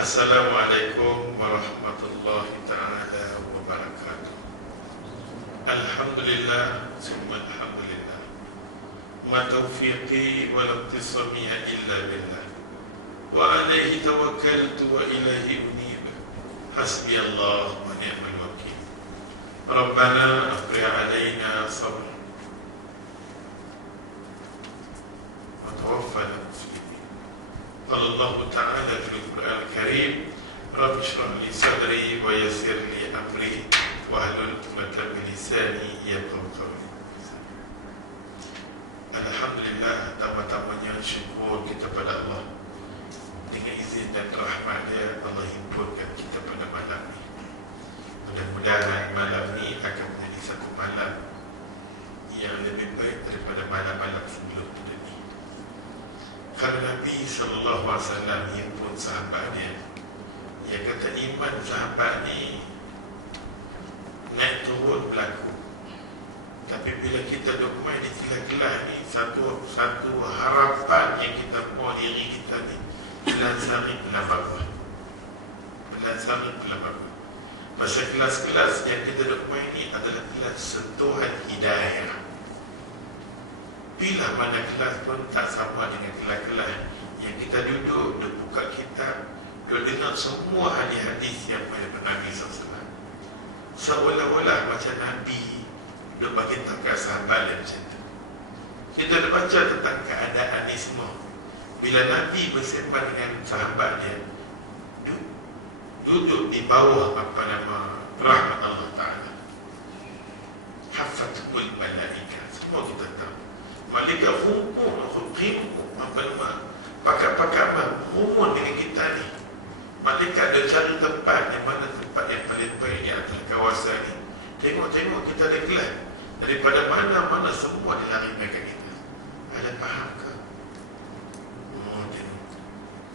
Assalamualaikum warahmatullahi ta'ala wabarakatuh. Alhamdulillah, summa alhamdulillah. Ma taufiqi wa laqtisamiya illa billah. Wa alaihi tawakkaltu wa ilaihi unib. Hasbi Allah wa ni'mal wakil. Rabbana afrih alaina sabr wa tawaffana muslimin. قال الله تعالى في القرآن الكريم رب اشرح لي صدري ويسر لي أمري واحلل عقدة من لساني يفقهوا قولي. Alhamdulillah, tama-tamanya syukur kita pada Allah. Dengan izin dan rahmat-Nya, Allah himpunkan kita pada malam ini. Mudah-mudahan malam ini akan menjadi satu malam yang lebih baik daripada malam-malam sebelum ini. Kalau Nabi SAW himpun sahabatnya, dia kata iman sahabat ni naik turun berlaku. Tapi bila kita duk main di kelas-kelas ni, satu harapan yang kita mahu diri kita ni belansari belah bagus. Belansari belah bagus. Masa kelas-kelas yang kita duk main ni adalah kelas sentuhan hidayah. Bila mana kelas pun tak sama dengan kelas-kelas yang kita duduk buka kitab, duduk dengar semua hadis-hadis yang daripada Nabi SAW. Seolah-olah macam Nabi duduk bagi tahu kat sahabat dan macam tu. Kita dah baca tentang keadaan ni semua. Bila Nabi bersembah dengan sahabat dia, duduk di bawah rahmat Allah Ta'ala. Hafatul malaika. Semua kita tahu. Malaikat pakar-pakar rumun dengan kita ni. Malaikat dia cari tempat yang mana tempat yang paling baik di atas kawasan ni. Tengok kita ada kelas. Daripada mana-mana semua dilari mereka kita. Ada faham ke?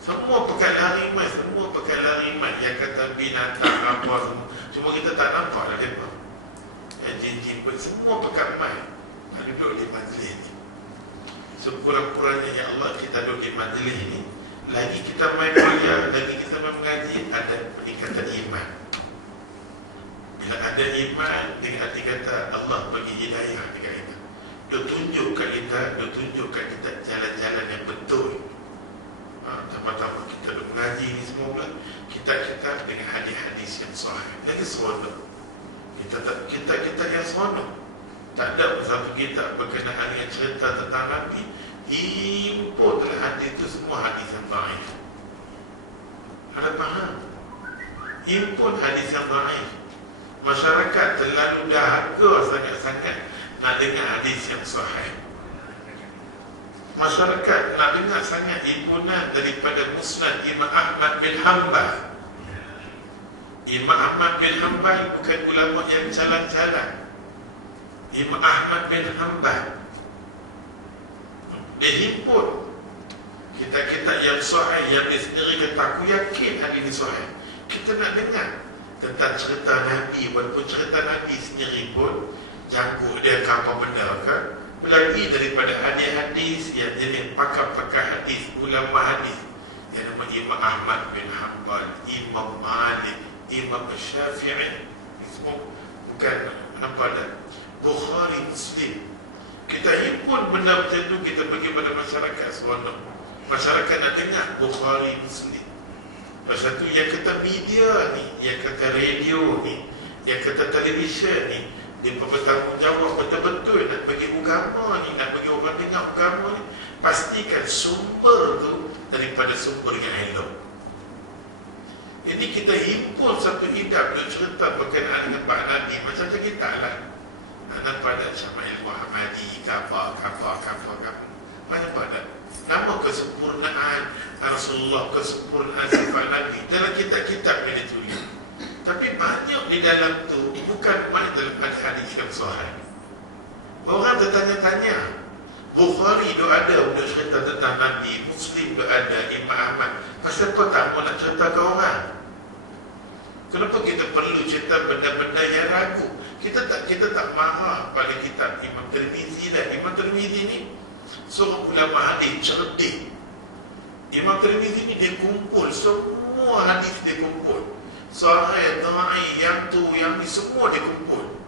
Semua pakai lari mat. Yang kata binatang apa semua. Cuma kita tak nampak lah mereka. Yang jin-jin pun semua pakai mat. Duduk di majlis ni. Sekurang-kurangnya ya Allah kita duduk di majlis ni, lagi kita main kuliah, lagi kita main mengaji, ada peningkatan iman. Bila ada iman, dengan arti kata Allah bagi hidayah dekat kita. Dia tunjukkan kita jalan-jalan yang betul. Tama-tama kita duduk mengaji ni semua pula, kita dengan hadis-hadis yang sahih. Lagi seronok. Kita yang seronok. Tak ada satu kitab berkenaan dengan cerita tentang Nabi, import dalam hadis itu semua hadis yang dhaif. Ada faham? Import hadis yang dhaif. Masyarakat terlalu dahaga sangat-sangat nak dengar hadis yang sahih. Masyarakat nak dengar sangat impunan daripada Musnad Imam Ahmad bin Hanbal. Imam Ahmad bin Hanbal bukan ulama yang jalan-jalan. Imam Ahmad bin Hanbal dia himpun kitab-kitab yang sahih, yang dia sendiri kata aku yakin hadis ini sahih. Kita nak dengar tentang cerita Nabi, walaupun cerita Nabi sendiri pun jangkuk dia ke apa benda kan, lagi daripada hadis-hadis yang jenis pakar-pakar hadis, ulama hadis yang nama Imam Ahmad bin Hanbal, Imam Malik, Imam Syafi'i, semua bukan apa dah, Bukhari, Muslim. Kita himpun benda macam tu, kita bagi pada masyarakat seronok. Masyarakat nak dengar Bukhari, Muslim. Pasal tu yang kata media ni, yang kata radio ni, yang kata televisyen ni, dia bertanggungjawab betul-betul nak bagi agama ni, nak bagi orang dengar agama ni, pastikan sumber tu daripada sumber yang elok. Jadi kita himpun satu hidup dan cerita berkenaan dengan Pak Nabi. Macam kita lah nampak ada Syama'il Muhammadi, kapa. Mana pada nama kesempurnaan Rasulullah, kesempurnaan sifat Nabi dalam kitab-kitab yang ditulis. Tapi banyak di dalam tu bukan main dalam hadis yang sahih. Orang tertanya-tanya, Bukhari tu ada untuk cerita tentang Nabi, Muslim tu ada, Imam Ahmad. Pasal apa tak mau nak cerita ke orang? Kenapa kita perlu cerita benda-benda yang ragu? Kita tak marah pada kitab Imam Tirmizi lah. Imam Tirmizi ni seorang ulama hadis cerdik. Imam Tirmizi ni dia kumpul semua semua hadis dia kumpul. Sahih, dhaif, yang tu, yang ni, semua dia kumpul.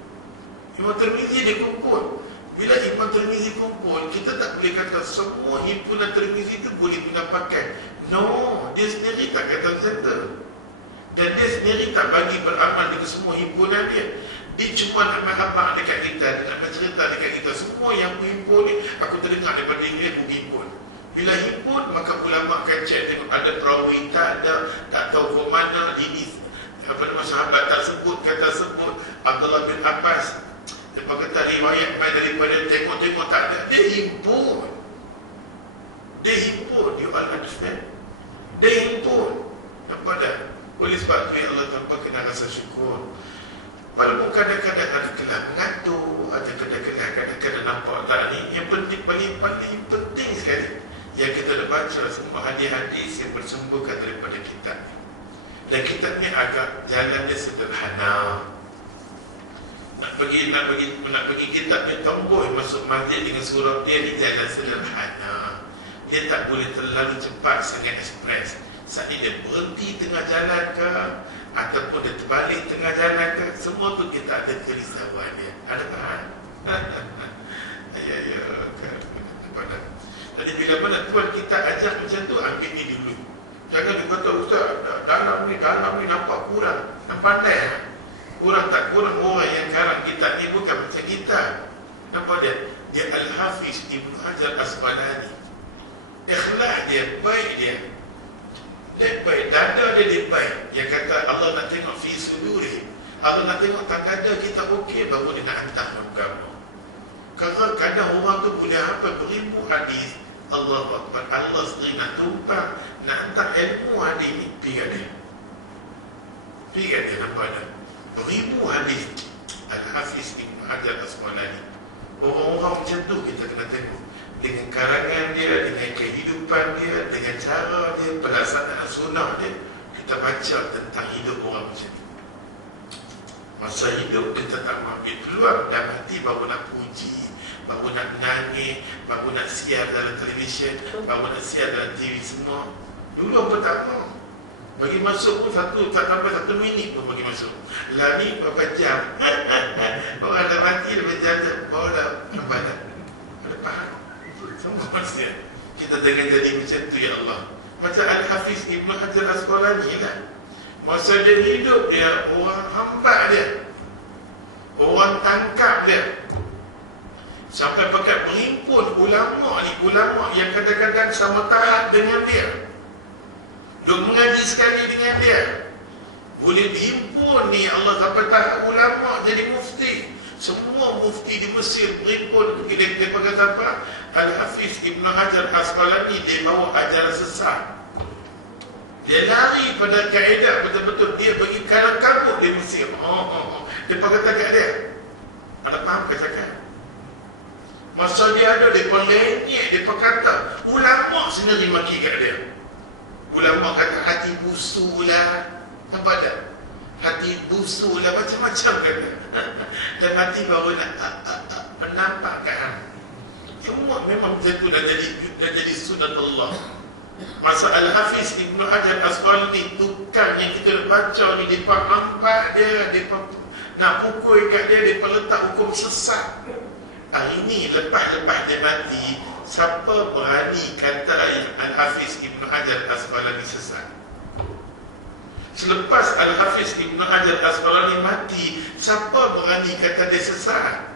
Imam Tirmizi dia kumpul. Bila Imam Tirmizi kumpul, kita tak boleh kata semua himpunan Tirmizi itu boleh guna pakai. No, dia sendiri tak kata macam tu. Dan dia sendiri tak bagi beramal dengan semua himpunan dia. Dia cuma nak mahabak dekat kita, nak bercerita dekat kita. Semua yang berhimpun ni, aku terdengar daripada dia, aku himpun. Bila himpun, maka ulama akan cek tengok ada perawi, tak ada, tak tahu ke mana, ini apa nama sahabat tak sebut, kata sebut Abdullah bin Abbas. Dia kata riwayat mai daripada tengok-tengok tak ada. Dia himpun. Dia himpun. You all understand? Dia himpun. Nampak tak? Oleh sebab tu Allah tanpa kena rasa syukur. Walaupun kadang-kadang ada kelab mengatur, ada kadang-kadang nampak tak ni. Yang penting, paling penting sekali yang kita dah baca semua hadis-hadis yang bersumberkan daripada kitab. Dan kitab ni agak jalannya sederhana. Nak bagi kitab ni tomboy masuk masjid dengan surah dia ni jalan sederhana. Dia tak boleh terlalu cepat sangat ekspres. Saat ni dia berhenti tengah jalan ke, ataupun dia terbalik tengah jalan ke, semua tu kita ada kerisauan dia. Ada faham? Ya, jadi bila mana Tuhan kita ajak macam tu, ambil ni dulu. Jangan dia kata, Ustaz, dalam ni nampak kurang. Nampak pandai. Kurang tak kurang orang yang karang kitab ni bukan macam kita. Nampak dia? Dia Al-Hafiz Ibn Hajar Asqalani. Ikhlas dia, baik dia. Dia baik, dada dia baik. Dia kata Allah nak tengok fi suduri. Allah nak tengok tak ada kita okey baru dia nak hantar kamu. Kadang-kadang orang tu boleh apa beribu hadis. Allahu Akbar. Allah sendiri nak tumpang, nak hantar ilmu hadis ni pergi dia. Pergi dia nampak tak? Beribu hadis Al-Hafiz Ibn Hajar Asqalani. Orang-orang macam tu kita kena tengok. Dengan karangan dia, dengan kehidupan dia, dengan cara dia, pelaksanaan sunnah dia, kita baca tentang hidup orang macam ni. Masa hidup kita tak ambil peluang, dan hati baru nak puji, baru nak menangis, baru nak siar dalam televisyen, baru nak siar dalam TV semua. Dulu apa tak mau. Bagi masuk pun tak sampai 1 minit pun bagi masuk. Lah ni berapa jam. Orang dah mati, dah berjaya, baru dah nampak dah. Ada faham? Semua manusia. Kita jangan jadi macam tu ya Allah. Macam Al-Hafiz Ibn Hajar Asqalani lah. Masa dia hidup dia, orang hambat dia, orang tangkap dia. Sampai pakai berhimpun ulama ni, ulama yang kadang-kadang sama tahap dengan dia, duk mengaji sekali dengan dia. Boleh dihimpun ni Allah sampai tahap ulama jadi mufti. Semua mufti di Mesir berhimpun. Dia kata apa? Al-Hafiz Ibn Hajar Asqalani, dia bawa ajaran sesat. Dia lari pada kaedah betul-betul. Dia bagi kalang kabut di Mesir. Dia kata kat dia, ada faham ke cakap? Masa dia ada, dia pun lenyek, dia pun kata, ulama sendiri maki kat dia. Ulama kata hati busu lah. Nampak tak? Hati busu lah, macam-macam kata. Dan hati baru nak penampakan. Semua memang macam tu dah jadi sunat Allah. Masa Al-Hafiz Ibn Hajar Asqalani, tukang yang kita baca ni, dia nampak dia nak pukul kat dia, dia letak hukum sesat. Hari ni lepas-lepas dia mati, siapa berani kata Al-Hafiz Ibn Hajar Asqalani sesat? Selepas Al-Hafiz Ibn Hajar Asqalani mati, siapa berani kata dia sesat?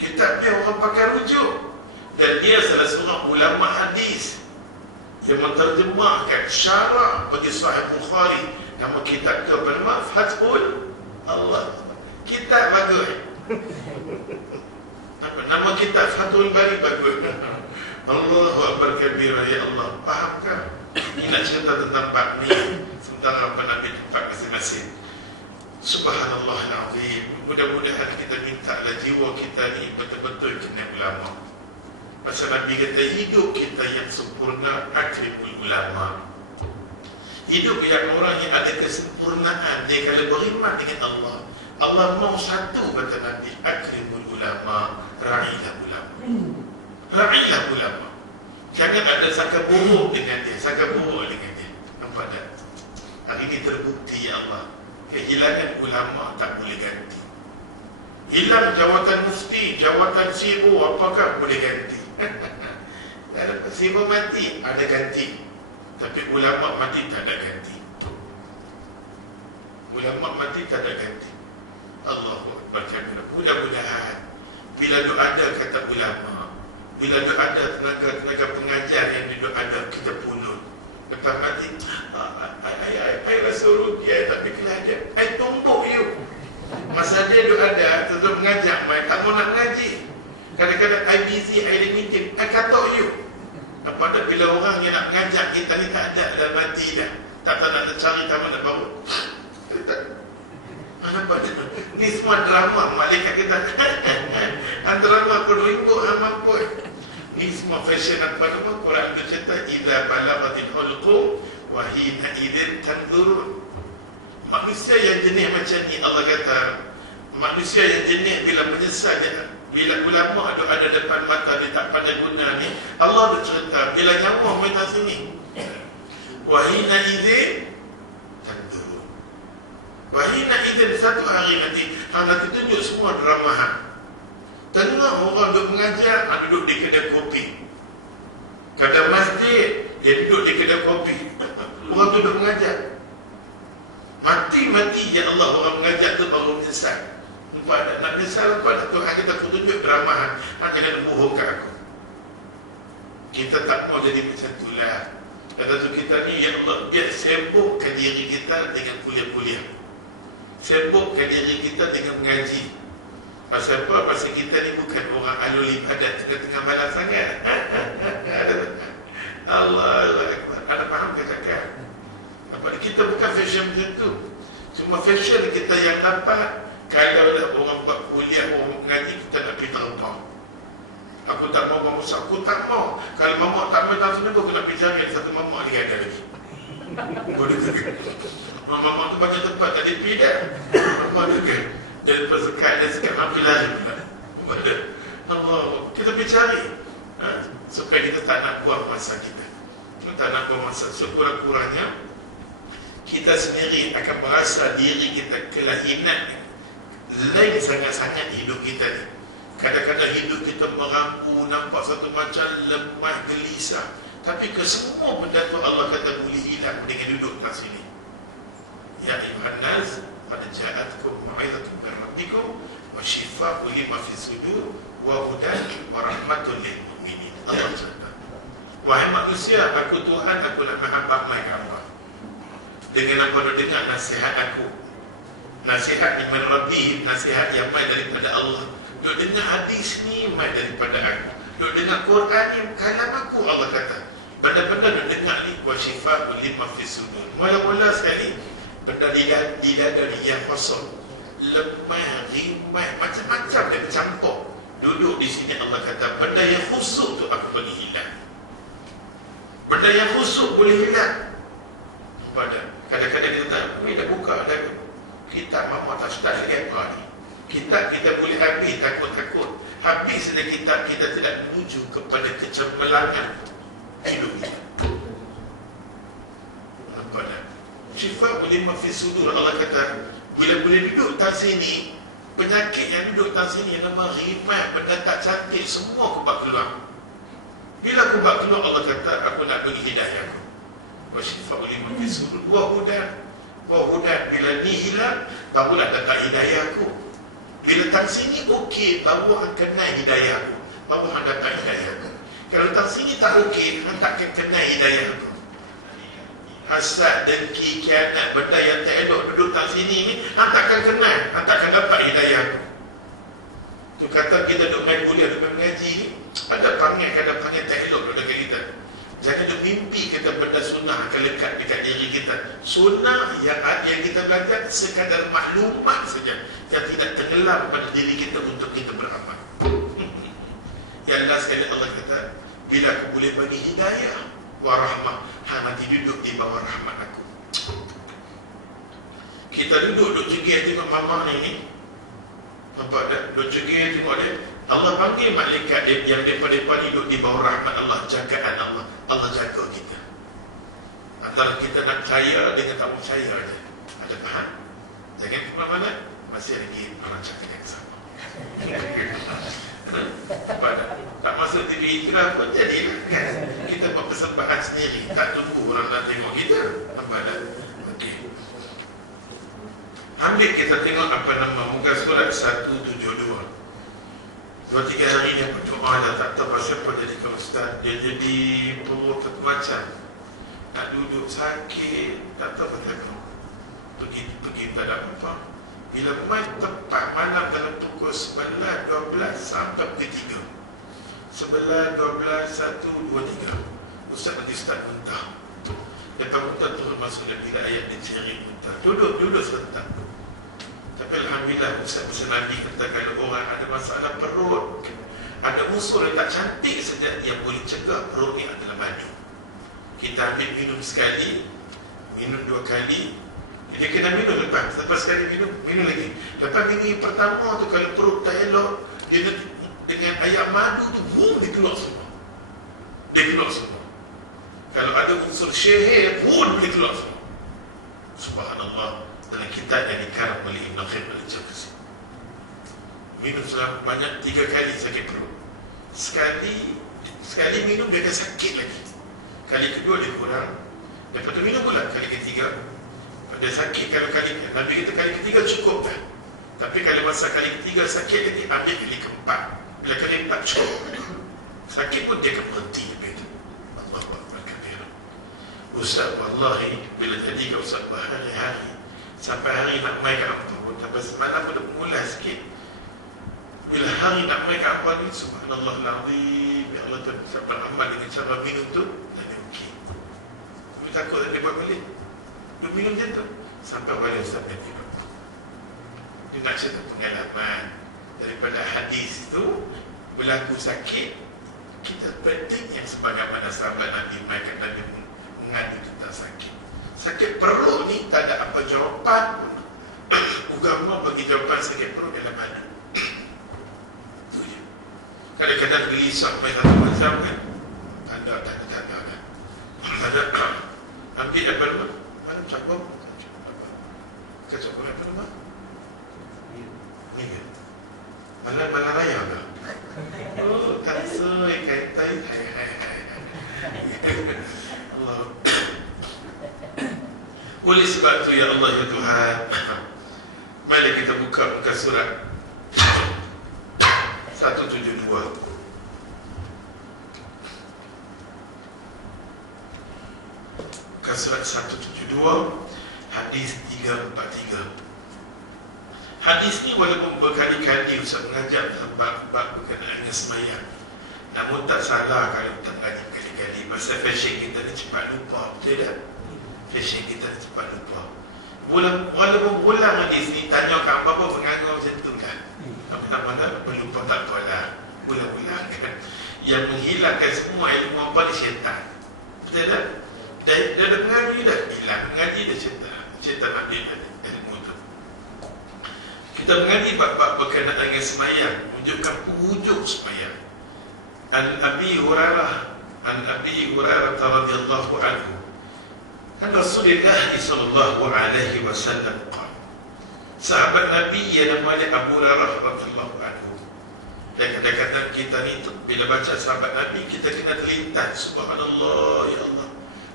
Kitab dia orang pakai rujuk. Dan dia salah seorang ulama hadis yang menterjemahkan syarah bagi Sahih Bukhari. Nama kitab dia bernama Fathul Allah. Kitab bagus. Nama kitab Fathul Bari bagus. Allahu Akbar kabira ya Allah. Fahamkah? Ini nak cerita tentang bab ni, sementara apa Nabi tempat masing-masing. Subhanallahal-azim. Mudah-mudahan kita mintalah jiwa kita ni betul-betul kena ulama. Pasal Nabi kata hidup kita yang sempurna akrimul ulama. Hidup yang orang yang ada kesempurnaan, dia kalau beriman dengan Allah, Allah mau satu kata Nabi, akrimul ulama, ra'ilah ulama. Ra'ilah ulama. Jangan ada sangka buruk dengan dia, sangka buruk dengan dia. Nampak tak? hari ini terbukti ya Allah, kehilangan ulama tak boleh ganti. Hilang jawatan mufti, jawatan CEO, apakah boleh ganti? CEO mati, ada ganti. Tapi ulama mati tak ada ganti. Ulama mati tak ada ganti. Allahu Akbar. Mudah-mudahan bila doa ada kata ulama, bila doa ada tenaga pengajar yang duduk ada, kita punut. Lepas mati, I rasa rugi, tak fikir ada, I tumbuk you. Masa dia duduk ada, tetap mengajar, I tak mau nak mengaji. Kadang-kadang I busy, I limited, I katok you. Apabila bila orang yang nak mengajar kita ni tak ada dalam hati dah, tak nak cari taman nak baru. Nampak dia? Ni semua drama malaikat kita. Drama pun ringguk mampu. Ni semua fashion apa nama Quran bercerita idza balaghatil hulqum wa hina idzin tanzurun. Manusia yang jenis macam ni, Allah kata manusia yang jenis bila menyesal dia, bila ulama ada depan mata dia tak pandai guna ni, Allah bercerita bila nyawa main sini wa hina idzin tanzurun. Wahina idzin satu hari nanti nak tunjuk semua drama. Tengok orang duduk mengajar, duduk di kedai kopi. Kedai masjid, dia duduk di kedai kopi. Orang tu duduk mengajar. Mati-mati ya Allah orang mengajar tu baru menyesal. Nampak tak? Nak menyesal apa? Tuhan kita tunjuk drama. Jangan bohong kat aku. Kita tak mau jadi macam tu lah. Kata tu kita ni, ya Allah, biar sibukkan diri kita dengan kuliah-kuliah. Sibukkan diri kita dengan mengaji. Pasal apa? Pasal kita ni bukan orang alul ibadat tengah-tengah malam sangat. Allah Akbar. Ada faham ke cakap? Kita bukan fashion macam tu. Cuma fashion kita yang dapat. Kalau ada orang buat kuliah, orang mengaji, kita nak pergi tahu-tahu. Aku tak mau mamak, aku tak mau. Kalau mamak tak mau tak senang, aku nak pergi jalan. Satu mamak dia ada lagi. Boleh juga. Mamak tu banyak tempat tak ada pergi dah. Mamak juga. Jadi persekat dan sekat hampir lari pula. Allah, kita pergi cari supaya kita tak nak buang masa kita. Kita tak nak buang masa. Sekurang-kurangnya kita sendiri akan merasa diri kita kelahinan lain sangat-sangat hidup kita ni. Kadang-kadang hidup kita merampu, nampak satu macam lemah, gelisah. Tapi kesemua benda tu Allah kata boleh hilang dengan duduk kat sini. Ya ayuhan nas, qad ja'atkum mau'izatun min rabbikum wa shifaa'un lima fi sudur wa hudan wa rahmatun lil mu'minin. Allah cakap, wahai manusia, aku Tuhan, aku nak mahabbah mai kamu. Dengan apa nak dengar nasihat aku. Nasihat ni min Rabbi, nasihat yang mai daripada Allah. Duk dengar hadis ni mai daripada aku. Duk dengar Quran ni kalam aku, Allah kata. Benda-benda duk dengar ni wa shifaa'un lima fi sudur. Mula-mula sekali benda di dada ni yang kosong, lemah, rimah, macam-macam dia bercampur. Duduk di sini Allah kata benda yang khusuk tu aku bagi hilang. Benda yang khusuk boleh hilang. Pada kadang-kadang kita tak, ni dah buka dah kitab Mama tak start lagi apa ni. Kita boleh habis takut-takut. Habis sudah kita tidak menuju kepada kecemerlangan hidup kita. Apa dah? Syifa lima fi sudur, Allah kata bila boleh duduk tak sini, penyakit yang duduk tak sini yang nama rimah, benda tak cantik, semua kubak keluar. Bila kubak keluar, Allah kata aku nak bagi hidayah aku. Wa syifa lima fi sudur wa hudan. Bila ni hilang, barulah datang hidayah aku. Bila tak sini okey, baru akan kena hidayah aku. Baru akan datang hidayah aku. Kalau tak sini tak okey, tak akan kena hidayah aku. Hasad, dengki, kianat, benda yang tak elok duduk tak sini ni, takkan kena, takkan dapat hidayah aku. Tu kata kita duduk main kuliah, duduk main mengaji ni, ada panggil tak elok duduk dekat kita. Jangan duduk mimpi kita benda sunnah akan lekat dekat diri kita. Sunnah yang kita belajar sekadar maklumat saja, yang tidak tenggelam pada diri kita untuk kita beramal. Yang last sekali Allah kata, bila aku boleh bagi hidayah wa rahmah, nanti duduk di bawah rahmat aku. Kita duduk cegih tengok mama ni. Nampak tak? Duduk cegih tengok dia. Allah panggil malaikat yang daripada duduk di bawah rahmat Allah, jagaan Allah. Allah jaga kita. Antara kita nak percaya dengan tak percaya je. Ada faham? Jangan ke mana-mana, masih lagi melancarkan yang sama. Tak masuk TV itulah pun jadilah kan. Kita buat persembahan sendiri, tak tunggu orang nak tengok kita. Nampak tak? Okey. Ambil kita tengok apa nama muka surat 172. 2-3 hari dia berdoa dah, tak tahu pasal apa jadi kalau ustaz. Dia jadi perut macam nak duduk sakit, tak tahu apa. Pergi tak ada apa. Bila main tepat malam dalam pukul 11, 12 sampai pukul 3. 11, 12, 1, 2, 3. Ustaz nanti start muntah. Lepas muntah turun masuk dan bila ayat diceri muntah. Duduk sebentar. Tapi alhamdulillah Ustaz Nabi kata kalau orang ada masalah perut, ada unsur yang tak cantik saja yang boleh cegah perut ni adalah madu. Kita ambil minum sekali, minum 2 kali. Dia kena minum lepas sekali minum lagi. Lepas minum pertama tu kalau perut tak elok, dia dengan air madu tu dia keluar semua. Kalau ada unsur syihir pun boleh keluar semua. Subhanallah. Dalam kitab yang dikarang oleh Ibn Qayyim al-Jawziyah. Minum selama banyak 3 kali sakit perut. Sekali minum dia akan sakit lagi. Kali kedua dia kurang. Lepas tu minum pula kali ketiga. Dia sakit kalau kali Nabi kata kali ketiga cukup dah. Tapi kalau masa kali ketiga sakit lagi, ambil kali keempat. Bila kali keempat cukup. Sakit pun dia akan berhenti. Allahu Akbar kabir. Ustaz wallahi bila jadi kau Ustaz berhari-hari sampai hari nak main kat ampun, sampai semalam pun dah mula sikit. Bila hari nak main kat ampun ni, subhanallahal-azim, ya Allah tu beramal dengan cara minum tu tak ada mungkin. Tapi takut tak dia buat balik. Dia minum je tu sampai balik Ustaz Nabi. Dia nak cerita pengalaman daripada hadis itu. Berlaku sakit, kita penting yang sebagaimana sahabat Nabi mereka Nabi mengadu tentang sakit. Sakit perut ni tak ada apa jawapan pun. Agama bagi jawapan sakit perut dalam madu. Itu je. Kadang-kadang gelisah main satu macam kan. Tak ada. Ambil apa nama? Mana cakap? Kacau apa nama? Ni kan? Malam raya lah. Oh, tak sesuai kaitan. Hai. Allah. Oleh sebab tu ya Allah ya Tuhan, mari kita buka muka surat 172. Muka surat 172, hadis 343. Hadis ni walaupun berkali-kali Ustaz mengajar dalam bab berkenaan dengan sembahyang, namun tak salah kalau kita mengaji berkali-kali. Pasal fashion kita ni cepat lupa, betul tak? Fashion kita ni cepat lupa. Walaupun ulang hadis ni, tanya kat apa-apa penganggap macam tu kan. Apa-apa berlupa tak apalah. Ulang-ulang kan. Yang menghilangkan semua ilmu apa ni syaitan. Betul tak? Dah ada pengaji dah hilang. Pengaji dah syaitan ambil ilmu tu. Kita mengaji bab-bab berkenaan dengan semayang, menunjukkan wujud semayang. An Abi Hurairah radhiyallahu anhu, an Rasulullah sallallahu alaihi wasallam qala, sahabat Nabi yang namanya Abu Hurairah radhiyallahu anhu. Dan kadang-kadang kita ni bila baca sahabat Nabi, kita kena terlintas, subhanallah ya Allah.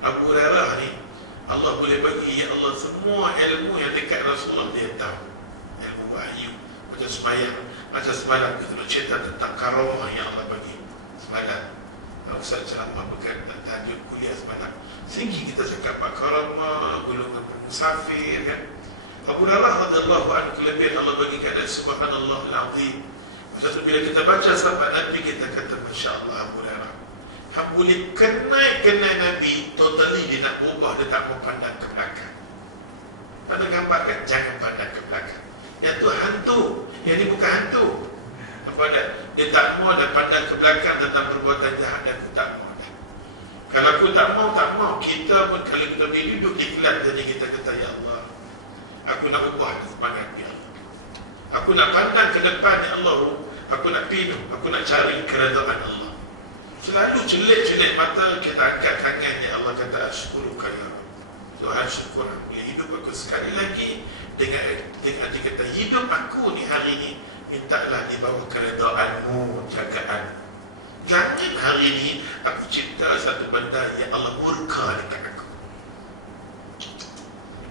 Abu Hurairah ni Allah boleh bagi ya Allah semua ilmu yang dekat Rasulullah dia tahu. Ilmu wahyu, macam semayang, macam semalam kita nak cerita tentang karamah yang Allah bagi semalam. Ustaz ceramah berkaitan tajuk kuliah semalam. Sehingga kita cakap bab karamah, golongan musafir kan. Abu Hurairah radhiyallahu anhu kelebihan Allah bagi keadaan subhanallahul azim. Maksudnya bila kita baca sahabat Nabi, kita kata masya-Allah Abu Hurairah. Hang boleh kenal Nabi totally, dia nak berubah, dia tak mau pandang ke belakang. Pada gambar kan, jangan pandang ke belakang. Yang tu hantu, yang ni bukan hantu. Apa dah? Dia tak mau dah pandang ke belakang tentang perbuatan jahat, dan aku tak mau dah. Kalau aku tak mau, kita pun kalau kita boleh duduk ikhlas, jadi kita kata ya Allah, aku nak ubah semangat ya Allah. Aku nak pandang ke depan ya Allah. Aku nak pinuh, aku nak cari keredaan Allah. Selalu celik-celik mata, kita angkat tangan ya Allah, kata asyukuruka ya Rabb. Tuhan syukur boleh hidup aku sekali lagi. Dengan dia kata hidup aku ni hari ni, mintalah di bawah keredaan-Mu, jagaan. Jangan hari ni aku cipta satu benda yang Allah murka dekat aku.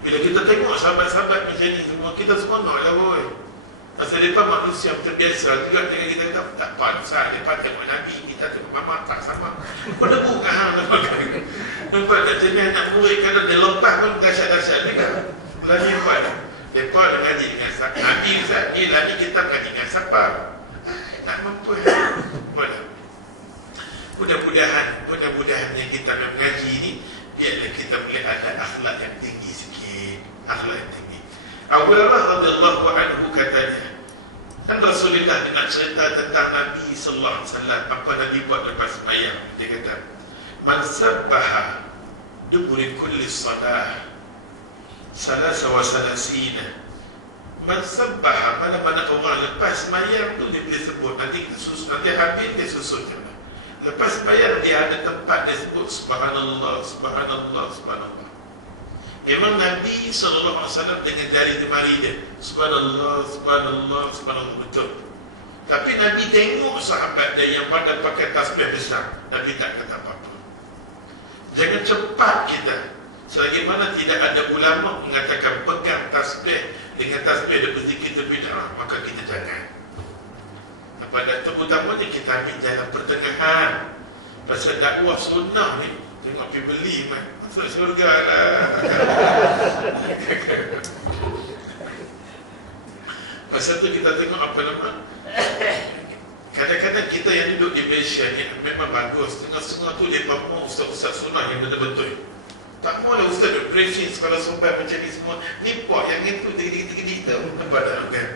Bila kita tengok sahabat-sahabat macam ni semua, kita seronok lah boy. Pasal mereka manusia terbiasa juga dengan kita kata tak pasal mereka tengok Nabi, kita tengok Mama tak sama. Kau dah buka nampak tak jenis anak murid kalau dia lompat pun dahsyat-dahsyat juga. Lagi apa dah? Mereka mengaji dengan Nabi Ustaz, lagi kita mengaji dengan siapa? Tak mampu. Mudah-mudahan yang kita mengaji ni, biarlah kita boleh ada akhlak yang tinggi sikit. Akhlak yang tinggi. Abu Hurairah radhiyallahu anhu katanya, kan Rasulullah nak cerita tentang Nabi sallallahu alaihi wasallam, apa Nabi buat lepas sembahyang. Dia kata, "Man sabbaha duburi kulli salah salasa wa salasina." Man sabbaha, mana-mana orang lepas sembahyang tu dia boleh sebut. Nanti kita susun, nanti habis dia susun. Lepas sembahyang dia ada tempat dia sebut subhanallah, subhanallah, subhanallah. Memang Nabi SAW dengan jari jemari dia subhanallah, subhanallah, subhanallah, betul. Tapi Nabi tengok sahabat dia yang pada pakai tasbih besar, Nabi tak kata apa-apa. Jangan cepat kita. Selagi mana tidak ada ulama mengatakan pegang tasbih dengan tasbih dia berzikir bid'ah, maka kita jangan. Pada terutamanya kita ambil jalan pertengahan. Pasal dakwah sunnah ni, tengok pergi beli masuk syurga lah. Pasal tu kita tengok apa nama, kadang-kadang kita yang duduk di Malaysia ni memang bagus. Tengah-tengah tu dia mahu ustaz-ustaz sunnah yang betul-betul. Tak mahu lah ustaz duduk briefing sekolah sobat macam ni semua. Ni pok yang itu tinggi-tinggi tu. Nampak tak kan?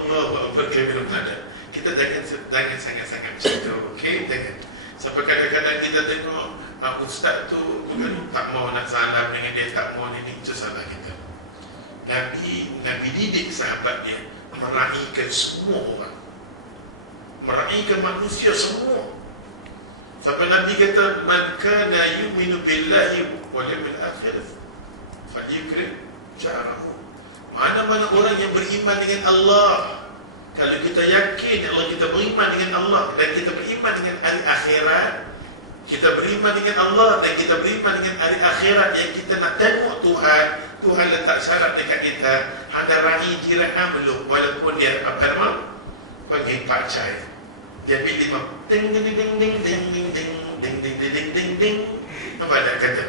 Allah berkaitan ada. Kita jangan sangat-sangat macam tu. Okay? Jangan. Sampai kadang-kadang kita tengok ustaz tu tak mau nak salam dengan dia, tak mau ni, itu salah kita. Nabi didik sahabat dia meraihkan semua orang, meraihkan manusia semua. Sampai Nabi kata, "Man kana yu'minu billahi wal yawmil akhir falyukrim jarahu." Mana-mana orang yang beriman dengan Allah, kalau kita yakin Allah, kita beriman dengan Allah dan kita beriman dengan hari akhirat, kita beriman dengan Allah dan kita beriman dengan hari akhirat yang kita nak tengok Tuhan, Tuhan letak syarat dekat kita, ada rahi jiran belum, walaupun dia apa nama panggil Pak Cai, dia pilih ding ding ding ding ding ding ding ding ding ding ding ding, apa ada kata,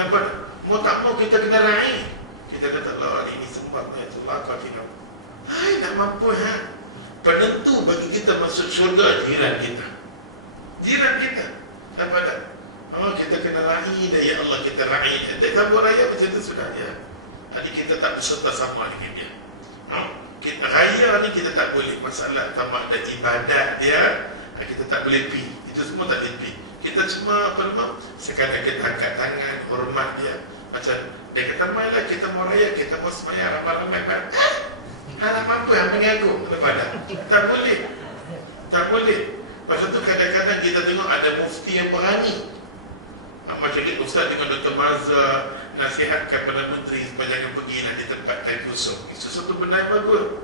nampak mau tak mau kita kena raih. Kita kata Allah ini sembahnya itu lakar kita, hai tak mampu penentu bagi kita masuk syurga jiran kita, jiran kita. Nampak tak? Kita kena raih dah, ya Allah kita raih. Dia sambut raya macam tu sudah ya. Tadi kita tak berserta sama dengan dia. Kita raya ni kita tak boleh, masalah sama ada ibadat dia, kita tak boleh pi. Itu semua tak boleh pi. Kita cuma apa nama, sekadar kita angkat tangan hormat dia. Macam dia kata, "Mailah kita mau raya, kita mau sembahyang ramai-ramai." Anak mampu yang mengaku kepada. Tak boleh. Tak boleh. Pasal tu kadang-kadang kita tengok ada mufti yang berani. Macam ni Ustaz dengan Dr. Mazhar nasihatkan kepada menteri supaya jangan pergi nak di tempat kain kusum. Itu satu benda yang bagus.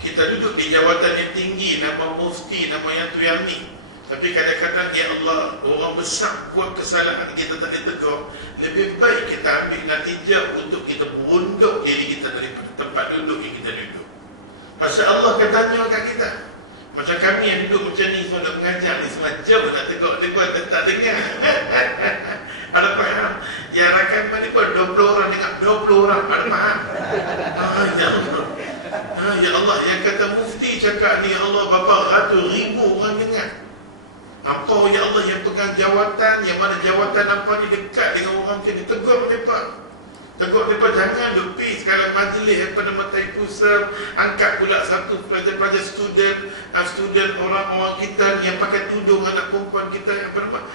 Kita duduk di jawatan yang tinggi, nama mufti, nama yang tu yang ni. Tapi kadang-kadang, ya Allah, orang besar buat kesalahan kita tak ditegur. Lebih baik kita ambil natijah untuk kita berunduk diri kita daripada tempat duduk yang kita duduk. Pasal Allah akan tanya kat kita. Macam kami yang duduk macam ni, semua nak mengajar ni, semua jauh nak tegur, dia buat tak dengar. Ada faham? Ya rakan mana buat 20 orang dengar, 20 orang, ada faham? Ya Allah. Ya Allah, yang kata mufti cakap ni, ya Allah, berapa ratus ribu orang dengar. Apa ya Allah yang pegang jawatan, yang mana jawatan apa ni dekat dengan orang macam ni, tegur mereka. Tegur mereka, jangan duk pergi sekarang majlis apa nama Taipusam, angkat pula satu pelajar-pelajar student orang-orang kita yang pakai tudung, anak perempuan kita yang bernama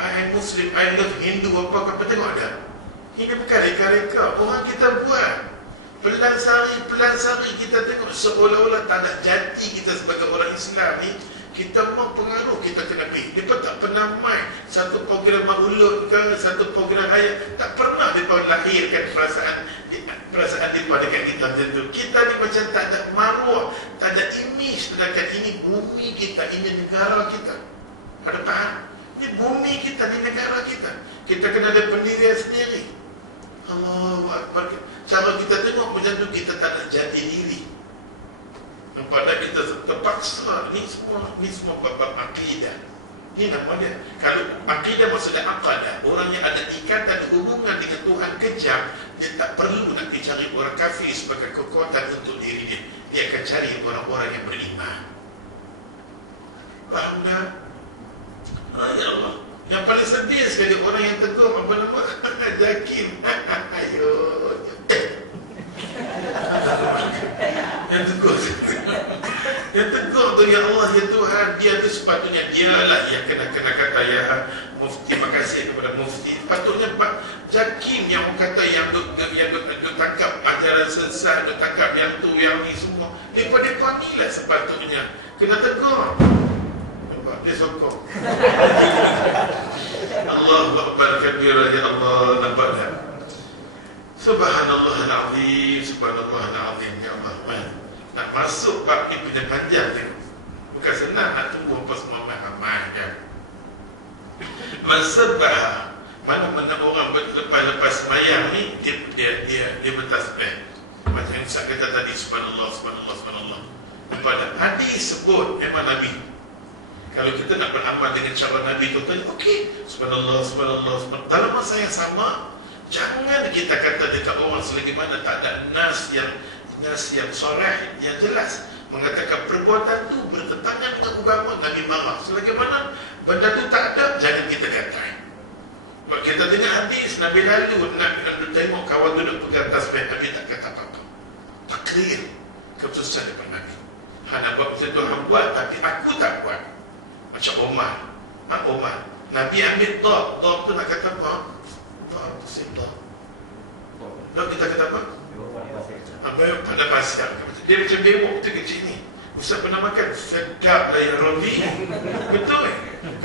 I am Muslim, I love Hindu, apa tengok ada. Ini bukan reka-reka, orang kita buat. Pelan sari kita tengok seolah-olah tak ada jati kita sebagai orang Islam ni. Kita mau pengaruh kita ke Nabi. Mereka tak pernah main satu program maulud ke, satu program ayat. Tak pernah mereka lahirkan perasaan mereka dekat kita macam tu. Kita ni macam tak ada maruah, tak ada image. Sedangkan ini bumi kita, ini negara kita. Ada faham? Ini bumi kita, ini negara kita. Kita kena ada pendirian sendiri. Allahu Akbar. Cara kita tengok macam tu, kita tak nak jadi diri. Pada kita terpaksa. Ni semua bab akidah. Ini nama dia. Kalau akidah maksudnya akadah, orang yang ada ikatan hubungan dengan Tuhan kejam, dia tak perlu nak dicari orang kafir sebagai kekuatan untuk diri dia. Dia akan cari orang-orang yang beriman. Faham tak? Ya Allah. Yang paling sedih sekali orang yang tegur apa nama? Zakim. Ayo. Yang tegur tu, ya Allah, ya Tuhan, dia tu sepatutnya dialah yang kena kata ya mufti. Makasih kepada mufti. Patutnya Pak Zakim yang kata yang duk tangkap ajaran sesat, duk tangkap yang tu, yang ni semua. Depa ni lah sepatutnya kena tegur. Nampak dia sokong. Allahu Akbar kabira, ya Allah. Nampak tak? Subhanallahal azim, subhanallahal azim, ya Allah. Nak masuk bab ni punya panjang ni. Bukan senang nak tunggu apa semua ramai kan. Masabbah, mana-mana orang lepas semayang ni dia bertasbih. Macam yang saya kata tadi, subhanallah, subhanallah, subhanallah. Pada hadis sebut memang Nabi. Kalau kita nak beramal dengan cara Nabi tu tadi, okey, subhanallah, subhanallah, subhanallah. Dalam masa yang sama, jangan kita kata dekat orang selagi mana tak ada nas yang sorah, yang jelas mengatakan perbuatan tu bertentangan dengan agama, Nabi marah. Selagi mana benda tu tak ada, jangan kita kata. Kita dengar hadis Nabi lalu, Nabi tengok kawan tu duduk pegang tasbih, Nabi tak kata apa-apa. Tak clear keputusan daripada Nabi. Hana buat macam tu, hang buat tapi aku tak buat. Macam Omar. Omar, Nabi ambil dog tu nak kata apa? Dog. Dog kita kata apa? Bayar pada pasir. Dia macam bewok tu kecil ni. Ustaz pernah makan? Sedap lah ya Robi. Betul.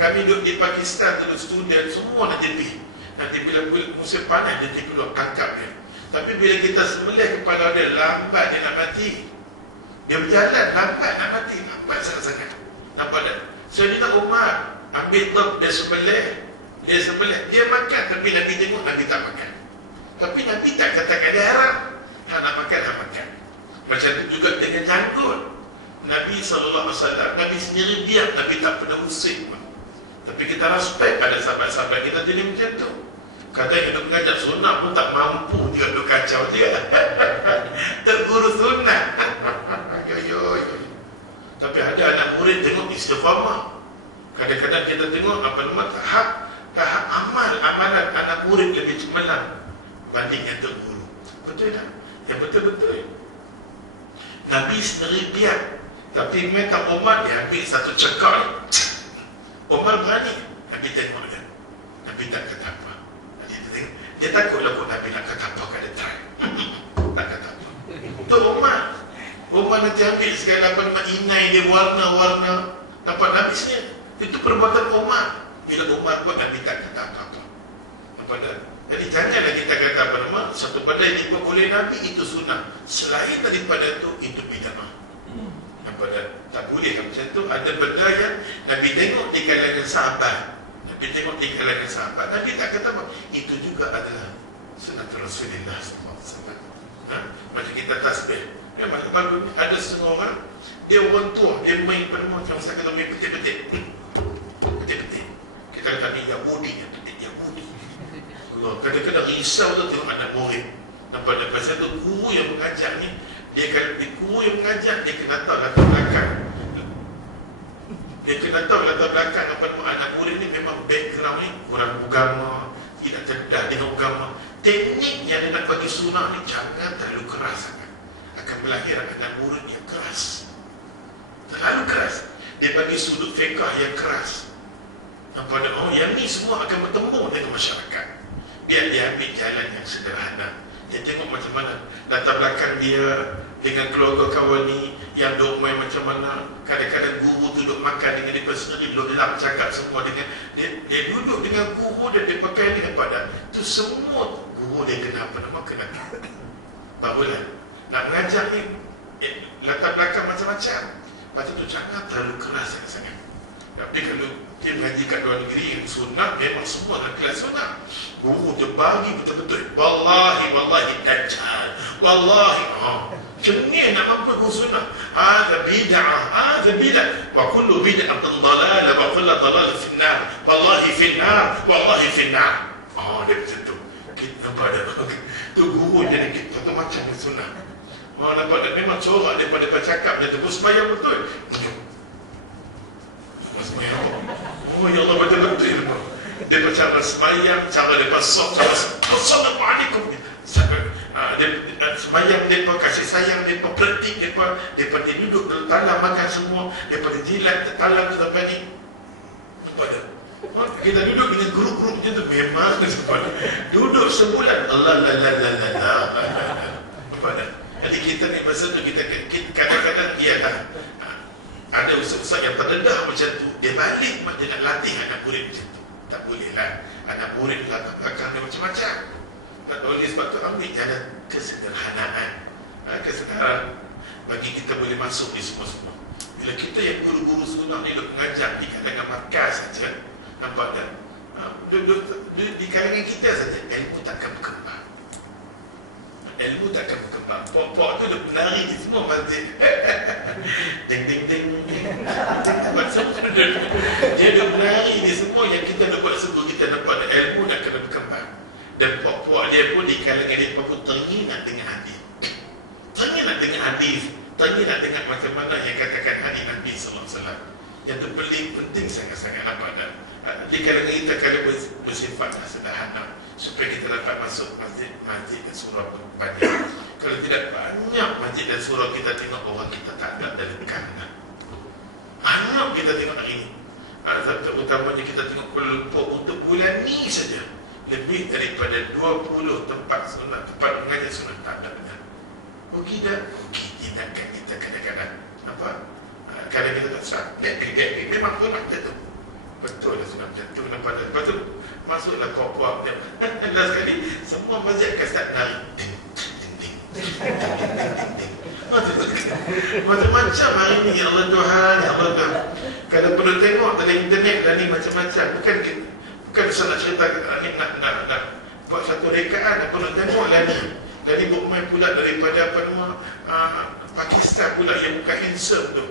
Kami duduk di Pakistan tu, student semua nak tepi. Nanti bila musim panas dia tepi keluar, tangkap dia. Tapi bila kita sembelih kepala dia, lambat dia nak mati. Dia berjalan lambat nak mati, lambat sangat-sangat. Nampak tak? Sayyidina Umar ambil dog, dia sembelih, dia makan. Tapi Nabi tengok, Nabi tak makan. Tapi Nabi tak katakan dia haram. Nak makan, nak makan. Macam tu juga dengan janggut. Nabi SAW, Nabi sendiri diam, Nabi tak pernah usik. Tapi kita respect pada sahabat-sahabat kita jadi macam tu. Kata yang duk mengajar sunnah pun tak mampu dia duk kacau dia. Terguru sunnah. Tapi ada anak murid tengok istiqamah. Kadang-kadang kita tengok apa nama tahap amalan anak murid lebih cemerlang banding yang terguru. Betul tak? Yang betul-betul. Nabi sendiri diam. Tapi mereka Umar dia ambil satu cekal. Umar berani. Nabi tengok dia. Nabi tak kata apa. Dia takutlah kok Nabi nak kata apa, kalau dia try. Tak kata apa. Itu Umar nanti ambil segala apa inai dia, warna-warna. Nampak Nabi sendiri. Itu perbuatan Umar. Bila Umar buat, Nabi tak kata apa-apa. Nampak tak? Jadi janganlah kita kata apa nama, satu benda yang dibuat oleh Nabi itu sunnah. Selain daripada itu bid'ah. Nampak tak? Tak boleh macam tu. Ada benda yang Nabi tengok di kalangan sahabat. Nabi tengok di kalangan sahabat. Nabi tak kata apa. Itu juga adalah sunnah Rasulullah SAW. Macam kita tasbih. Memang bagus. Ada setengah orang, dia orang tua, dia main pada macam saya kata main petik-petik. Petik-petik. Kita kata ni Yahudi, Yahudi. Allah, kadang-kadang risau tu tengok anak murid. Nampak tak? Pasal tu guru yang mengajar ni, dia kalau guru yang mengajar, dia kena tahu latar belakang. Dia kena tahu latar belakang apa nama anak murid ni, memang background ni kurang agama, tidak cerdas dengan agama. Teknik yang dia nak bagi sunnah ni jangan terlalu keras sangat. Akan melahirkan anak murid yang keras. Terlalu keras. Dia bagi sudut fiqah yang keras. Nampak tak? Oh, yang ni semua akan bertemu dengan masyarakat. Dia ambil jalan yang sederhana. Dia tengok macam mana latar belakang dia dengan keluarga kawan ni, Yang duk main macam mana. Kadang-kadang guru tu duk makan dengan dia sendiri, duk lap cakap semua dengan dia duduk dengan guru dan dia pakai dengan badan. Tu semua guru dia kena apa nama kena. Barulah nak mengajar ni latar belakang macam-macam. Lepas tu jangan terlalu keras sangat-sangat. Tapi kalau dia mengaji kat luar negeri yang sunat, memang semua dalam kelas sunat. Guru tu bagi betul-betul, wallahi dajjal, wallahi cengih nak mampu guru sunat. Hadha bid'ah, wa kullu bid'atin dalalah, wa kullu dalalah finnar, wallahi finnar, wallahi finnar. Dia macam tu. Kita nampak dah. Tu guru jadi kita tu macam sunat. Nampak dah, memang corak daripada cakap dia tu sembahyang betul. Sembahyang. Ya Allah, betul-betul. Dia cara sembahyang, cara dia sok, cara Assalamualaikum. Dia sembahyang, dia kasih sayang, dia perhati, dia duduk talam makan semua, dia jilat talam sampai ni. Kita duduk dengan grup-grup macam tu memang duduk sebulan. Allah. Jadi kita ni masa tu kita kadang-kadang dia ada ustaz-ustaz yang terdedah macam tu, dia balik dia nak latih anak murid macam tu. Tak boleh lah. Anak murid latar belakang dia macam-macam. Tak boleh, sebab tu ambil jalan kesederhanaan. Kesederhanaan bagi kita boleh masuk di semua-semua. Bila kita yang guru-guru sunnah ni duk mengajar di kalangan markas saja, nampak tak? Di kalangan kita saja, ilmu takkan berkembang. Ilmu takkan berkembang. Pok-pok tu duk menari di semua masjid. Ding. Dia duk menari di semua yang kita nak buat sebut, kita nampak ilmu nak kena berkembang. Dan pok-pok dia pun di kalangan dia pun teringat dengan hadis. Teringat dengan hadis. Teringat dengan macam mana yang katakan hadis Nabi SAW. Yang tu paling penting sangat-sangat nampak tak? Di kalangan kita kalau bersifat sederhana supaya kita dapat masuk masjid dan surau banyak. Kalau tidak banyak masjid dan surau, kita tengok orang kita tak ada dalam kalangan. Banyak kita tengok hari ini. Terutamanya kita tengok Kuala Lumpur untuk bulan ni saja, lebih daripada 20 tempat sunat, tempat mengajar sunat tak ada. Rugi tidak kan kita kadang-kadang apa? Kadang kita tak sah. Memang sunat macam tu. Betul lah sunat macam tu. Nampak tak? Lepas tu masuklah kau-kau dia. Last sekali semua masjid akan start nari. Macam-macam hari ni, ya Allah Tuhan, ya Allah Tuhan. Kalau perlu tengok dalam internet dan ni macam-macam. Bukan saya nak cerita ni nak buat satu rekaan, perlu tengok lah ni. Dari bukman pula daripada apa nama Pakistan pula yang bukan handsome tu.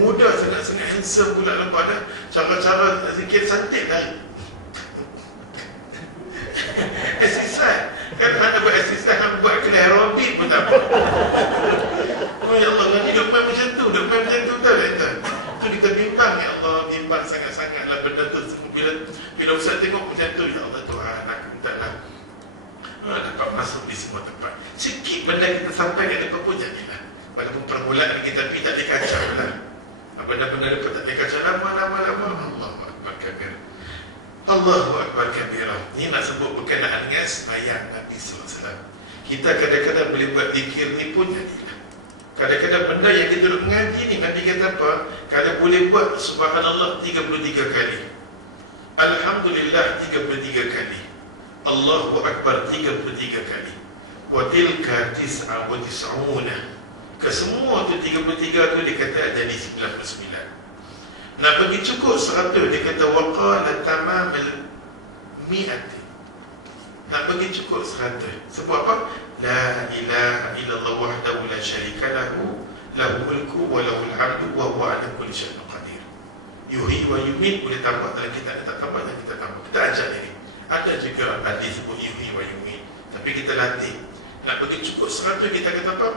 Muda sangat-sangat handsome pula, nampak dah. Cara-cara sikit cantik dah. Exercise. Kan ada buat exercise, nak buat kena aerobik pun tak apa. Ya Allah, nanti duk main macam tu, duk main macam tu tak tak. Tu kita bimbang, ya Allah, bimbang sangat-sangatlah benda tu. Bila Ustaz tengok macam tu, ya Allah Tuhan, aku minta lah dapat masuk di semua tempat. Sikit benda kita sampai kat depan pun jadilah. Walaupun permulaan kita pergi tak dikacau lah. Benda-benda depan tak dikacau lama-lama. Allahu Akbar kabir. Allahu Akbar kabir. Ini nak sebut berkenaan dengan sembahyang Nabi SAW. Kita kadang-kadang boleh buat zikir ni pun jadilah. Kadang-kadang benda yang kita duduk mengaji ni, Nabi kata apa? Kalau boleh buat subhanallah 33 kali, alhamdulillah 33 kali, Allahu Akbar 33 kali, wa tilka 99. Kesemua tu 33 tu dia kata jadi 99. Nak bagi cukup 100, dia kata waqala tamamil mi'ati. Nak bagi cukup 100. Sebab apa? La ilaha illallah wahdahu la syarika lahu, lahu mulku wa lahul hamdu wa huwa ala kulli syai'in qadir. Yuhyi wa yumiit, boleh tambah dalam kita ada, tak tambah dan kita tambah. Kita ajar diri. Ada juga hadis sebut yuhyi wa yumiit, tapi kita latih. Nak bagi cukup 100, kita kata apa?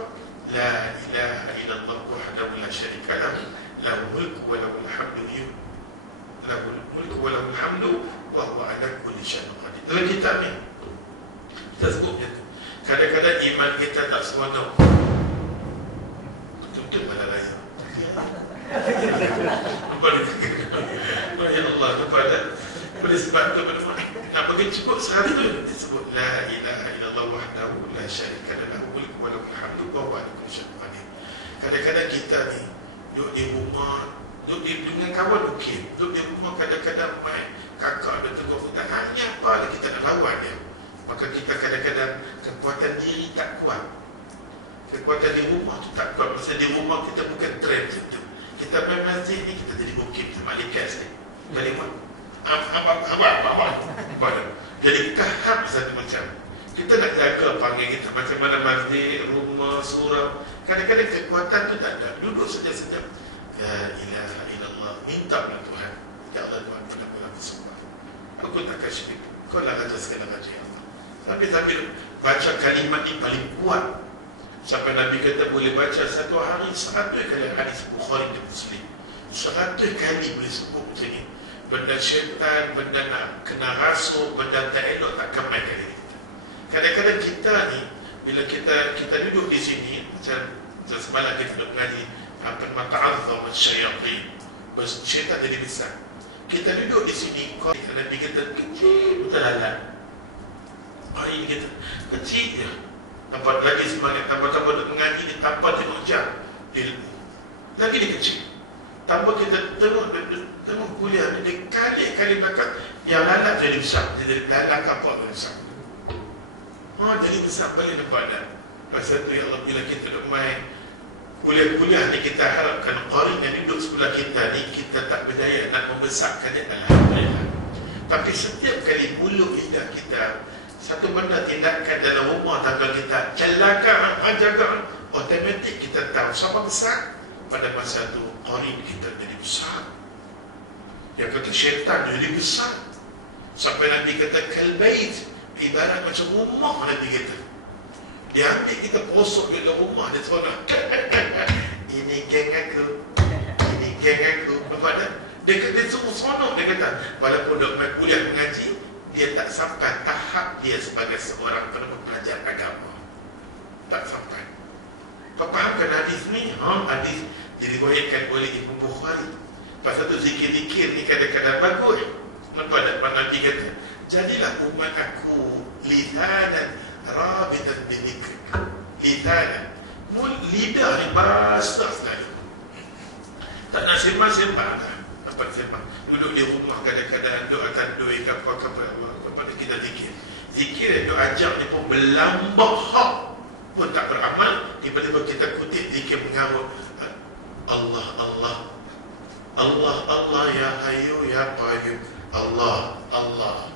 La ilaha illallah wahdahu la syarika lahu, lahu mulku wa lahul hamdu, lahu mulku wa lahul hamdu wa huwa ala kulli syai'in qadir. Dalam kitab ni kita sebut macam tu. Kadang-kadang iman kita tak seronok. Betul-betul pada raya. Ya Allah, kepada oleh sebab tu nak bagi cukup 100 disebut la ilaha illallah wahdahu la syarika lahu, mulku wa lahul hamdu wa huwa ala kulli syai'in qadir. Kadang-kadang kita ni duduk di rumah, dengan kawan okey, duduk di rumah kadang-kadang main kakak dia tegur kita, hanya apa kita nak lawan dia. Maka kita kadang-kadang kekuatan diri tak kuat. Kekuatan di rumah tu tak kuat. Masa di rumah kita bukan trend macam tu. Kita main masjid ni kita jadi bukit sama malaikat sekali. Kalimat apa jadi kahap satu macam. Kita nak jaga panggil kita macam mana masjid, rumah, surau. Kadang-kadang kekuatan tu tak ada. Duduk sejak-sejak. La ilaha illallah. Minta kepada Tuhan. Ya Allah Tuhan, benar-benar semua. Aku tak kasih. Kau lah raja segala raja ya Allah. Sambil baca kalimat ni paling kuat. Sampai Nabi kata boleh baca satu hari 100 kali hadis Bukhari dan Muslim. 100 kali boleh sebut macam ni. Benda syaitan, benda nak kena rasuk, benda tak elok tak kemai kali kita. Kadang-kadang kita ni bila kita duduk di sini macam semalam kita duduk mengaji apa nama ta'azzam asy-syayatin. Syaitan jadi besar. Kita duduk di sini kau Nabi kata kecil betul lalat. Hari kita kecil je. Dapat lagi semangat, tambah-tambah duduk mengaji dia tanpa tengok jam ilmu. Lagi dia kecil. Tambah kita tengok kuliah dia kali-kali belakang yang lalat jadi besar. Dia jadi lalat kapal besar. Jadi besar balik nampak dah. Pasal tu ya Allah bila kita duduk main kuliah-kuliah ni kita harapkan qari yang duduk sebelah kita ni kita tak berdaya nak membesarkan dia alhamdulillah. Tapi setiap kali mulut lidah kita satu benda tindakan dalam rumah tangga kita celaka, jaga, automatik kita tahu siapa besar. Pada masa tu qarin kita jadi besar. Yang kata syaitan jadi besar. Sampai Nabi kata kalbait, ibarat macam rumah. Nabi kata dia ambil kita prosok dalam rumah dia seronok. Ini geng aku, ini geng aku. Nampak tak? Dia semua seronok. Dia kata walaupun duk main kuliah mengaji, dia tak sampai tahap dia sebagai seorang pelajar agama. Tak sampai. Kau fahamkan hadis ni? Hadis diriwayatkan oleh Imam Bukhari. Pasal tu zikir-zikir ni kadang-kadang bagus. Nampak tak? Nabi kata jadilah umat aku lisanan rabitan bidzikr. Lisanan lidah ni basah sekali. Tak nak sembang-sembang dah. Dapat sembang. Duduk di rumah kadang-kadang duk akan duit kapal-kapal apa kita zikir. Zikir duk ajak ni pun berlambak hak pun tak beramal. Tiba-tiba kita kutip zikir mengarut Allah Allah Allah Allah ya Hayyu ya Qayyum Allah Allah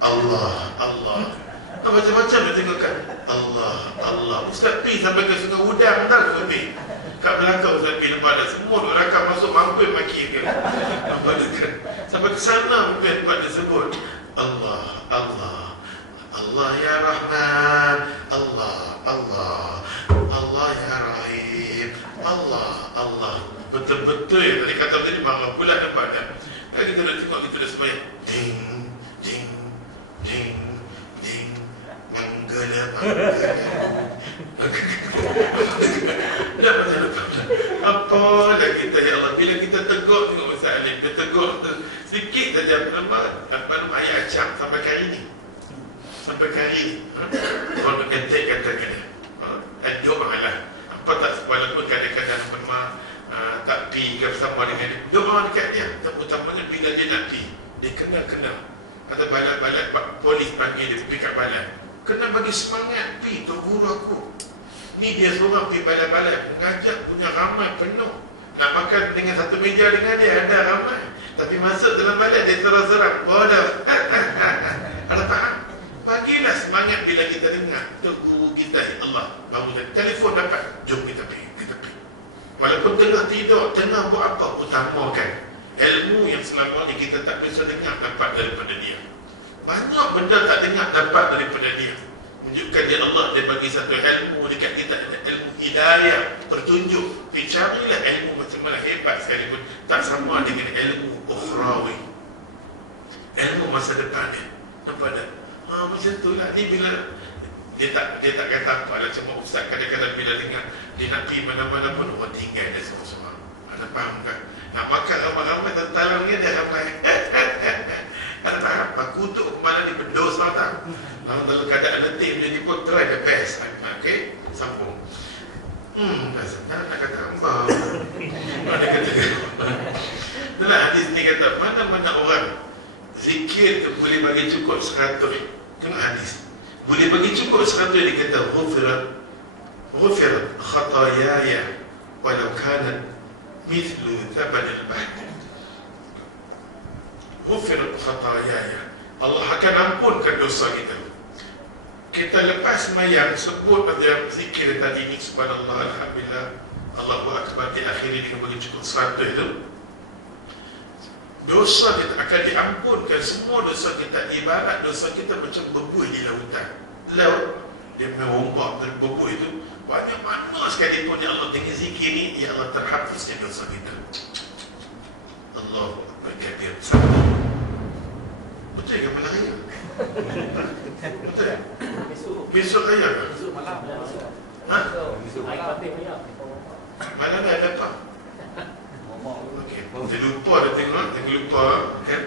Allah Allah. Macam-macam dia tengokkan Allah Allah. Ustaz Pi sampai ke Sungai Udang tak Ustaz Pi? Kat belakang Ustaz Pi nampak ada semua duk rakam masuk mampir maki ke. Nampak dekat. Sampai ke sana mungkin tempat dia sebut Allah Allah Allah ya Rahman Allah Allah Allah ya Rahim Allah Allah. Betul-betul ya tadi kata tadi marah pula nampak tak? Kalau kita dah tengok kita dah sembahyang ding ding ding ding manggala apa dah kita ya Allah bila kita tegur tengok Ustaz Alim dia tegur sikit saja belum ayat acam sampai kali ni kalau kentek katakan doa lah apa tak walaupun kadang-kadang memang tak pi ke bersama dengan dia doa dekat dia terutamanya bila dia nak pi dia kena atau balai polis panggil dia pergi kat balai kena bagi semangat pi tu guru aku ni dia seorang pergi balai-balai mengajak punya ramai penuh nak makan dengan satu meja dengan dia ada ramai tapi masuk dalam balai dia serang-serang bodoh. Ada faham? Bagilah semangat bila kita dengar tu guru kita Allah baru telefon dapat jom kita pergi walaupun tengah tidur tengah buat apa utamakan ilmu yang selama ni kita tak bisa dengar dapat daripada dia. Banyak benda tak dengar dapat daripada dia. Menunjukkan dia Allah dia bagi satu ilmu dekat kita, ilmu hidayah, petunjuk. Carilah ilmu macam mana hebat sekalipun tak sama dengan ilmu ukhrawi, ilmu masa depan dia. Nampak tak? Macam tu lah. Ni bila dia tak kata apa lah. Cuma ustaz kadang-kadang bila dengar dia nak pergi mana-mana pun orang tinggal dia semua-semua. Anda faham kan? Nak makan ramai-ramai tentang dia ramai. Anda faham? Kutuk kemana dia berdosa tak? Dalam keadaan letih menjadi pun try the best. Okay? Sambung. Nak kata zikir tu boleh bagi cukup 100. Tengok hadis. Boleh bagi cukup 100, dia kata ghufirat khatayaya walau kanat mithlu thaban al-bahr. Ghufirat khatayaya, Allah akan ampunkan dosa kita. Kita lepas semayang sebut pada zikir tadi ni, subhanallah, alhamdulillah, Allahu akbar, di akhir ini dengan bagi cukup 100 itu, dosa kita akan diampunkan. Semua dosa kita ibarat dosa kita macam berbuih di lautan. Laut dia merombak dan berbuih itu banyak mana sekalipun ya Allah, dengan zikir ni ya Allah terhapusnya dosa kita. Allahu akbar kabir. Betul ke malam raya? Betul? Besok raya ke? Besok malam. Ha? Besok malam. Malam dah ada apa? Okey, dia lupa, dia tengok, dia lupa kan?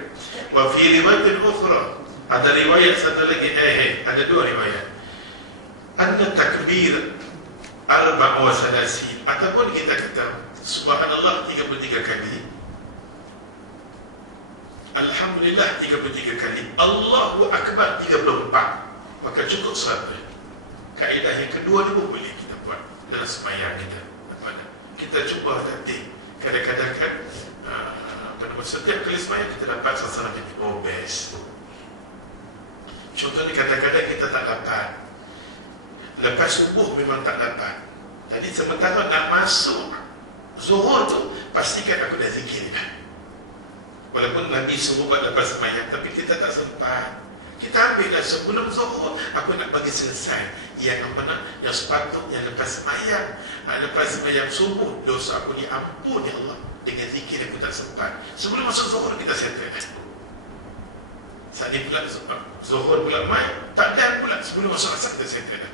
Wa fi riwayatin ukhra, ada riwayat satu lagi, ada dua riwayat. Anna takbir 34, ataupun kita kata subhanallah 33 kali, alhamdulillah 33 kali, Allahu akbar 34, maka cukup 100. Kaedah yang kedua ni pun boleh kita buat dalam sembahyang kita. Kita cuba tertib. Kadang-kadang kan setiap kali sembahyang kita dapat sasaran ini. Oh best. Contohnya kadang-kadang kita tak dapat. Lepas subuh memang tak dapat. Jadi sementara nak masuk zuhur tu, pastikan aku dah zikir dah. Walaupun Nabi suruh buat lepas sembahyang, tapi kita tak sempat. Kita ambillah sebelum zuhur, aku nak bagi selesai yang mana, yang sepatutnya lepas sembahyang. Lepas sembahyang subuh, dosa aku diampun ya Allah. Dengan zikir aku tak sempat. Sebelum masuk zuhur kita settle. Saat ni pula zuhur pula mai, tak ada pula sebelum masuk asar kita settle.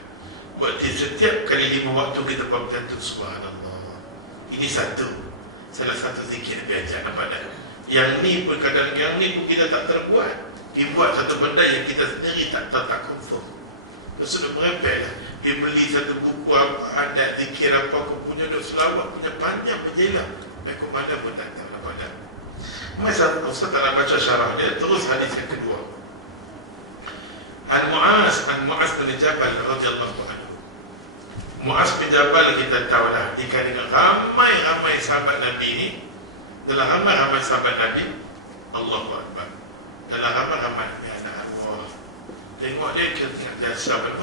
Berarti setiap kali 5 waktu kita buat tentu subhanallah. Ini salah satu zikir biasa nampak tak? Yang ni pun kadang yang ni pun kita tak terbuat. Dibuat satu benda yang kita sendiri tak confirm. Sudah merempet lah. Dia beli satu buku adat zikir apa, aku punya duk selawat, punya panjang penjelang. Aku mana pun tak tahu apa dah. Masa Ustaz tak nak baca syarah dia, terus hadis yang kedua. An-Mu'az bin Jabal radhiyallahu anhu. Mu'az bin Jabal kita tahu lah, dia dengan ramai-ramai sahabat Nabi ni, dalam ramai-ramai sahabat Nabi, Allahu Akbar, dalam ramai-ramai anak Allah. Tengok dia, kita tengok dia sahabat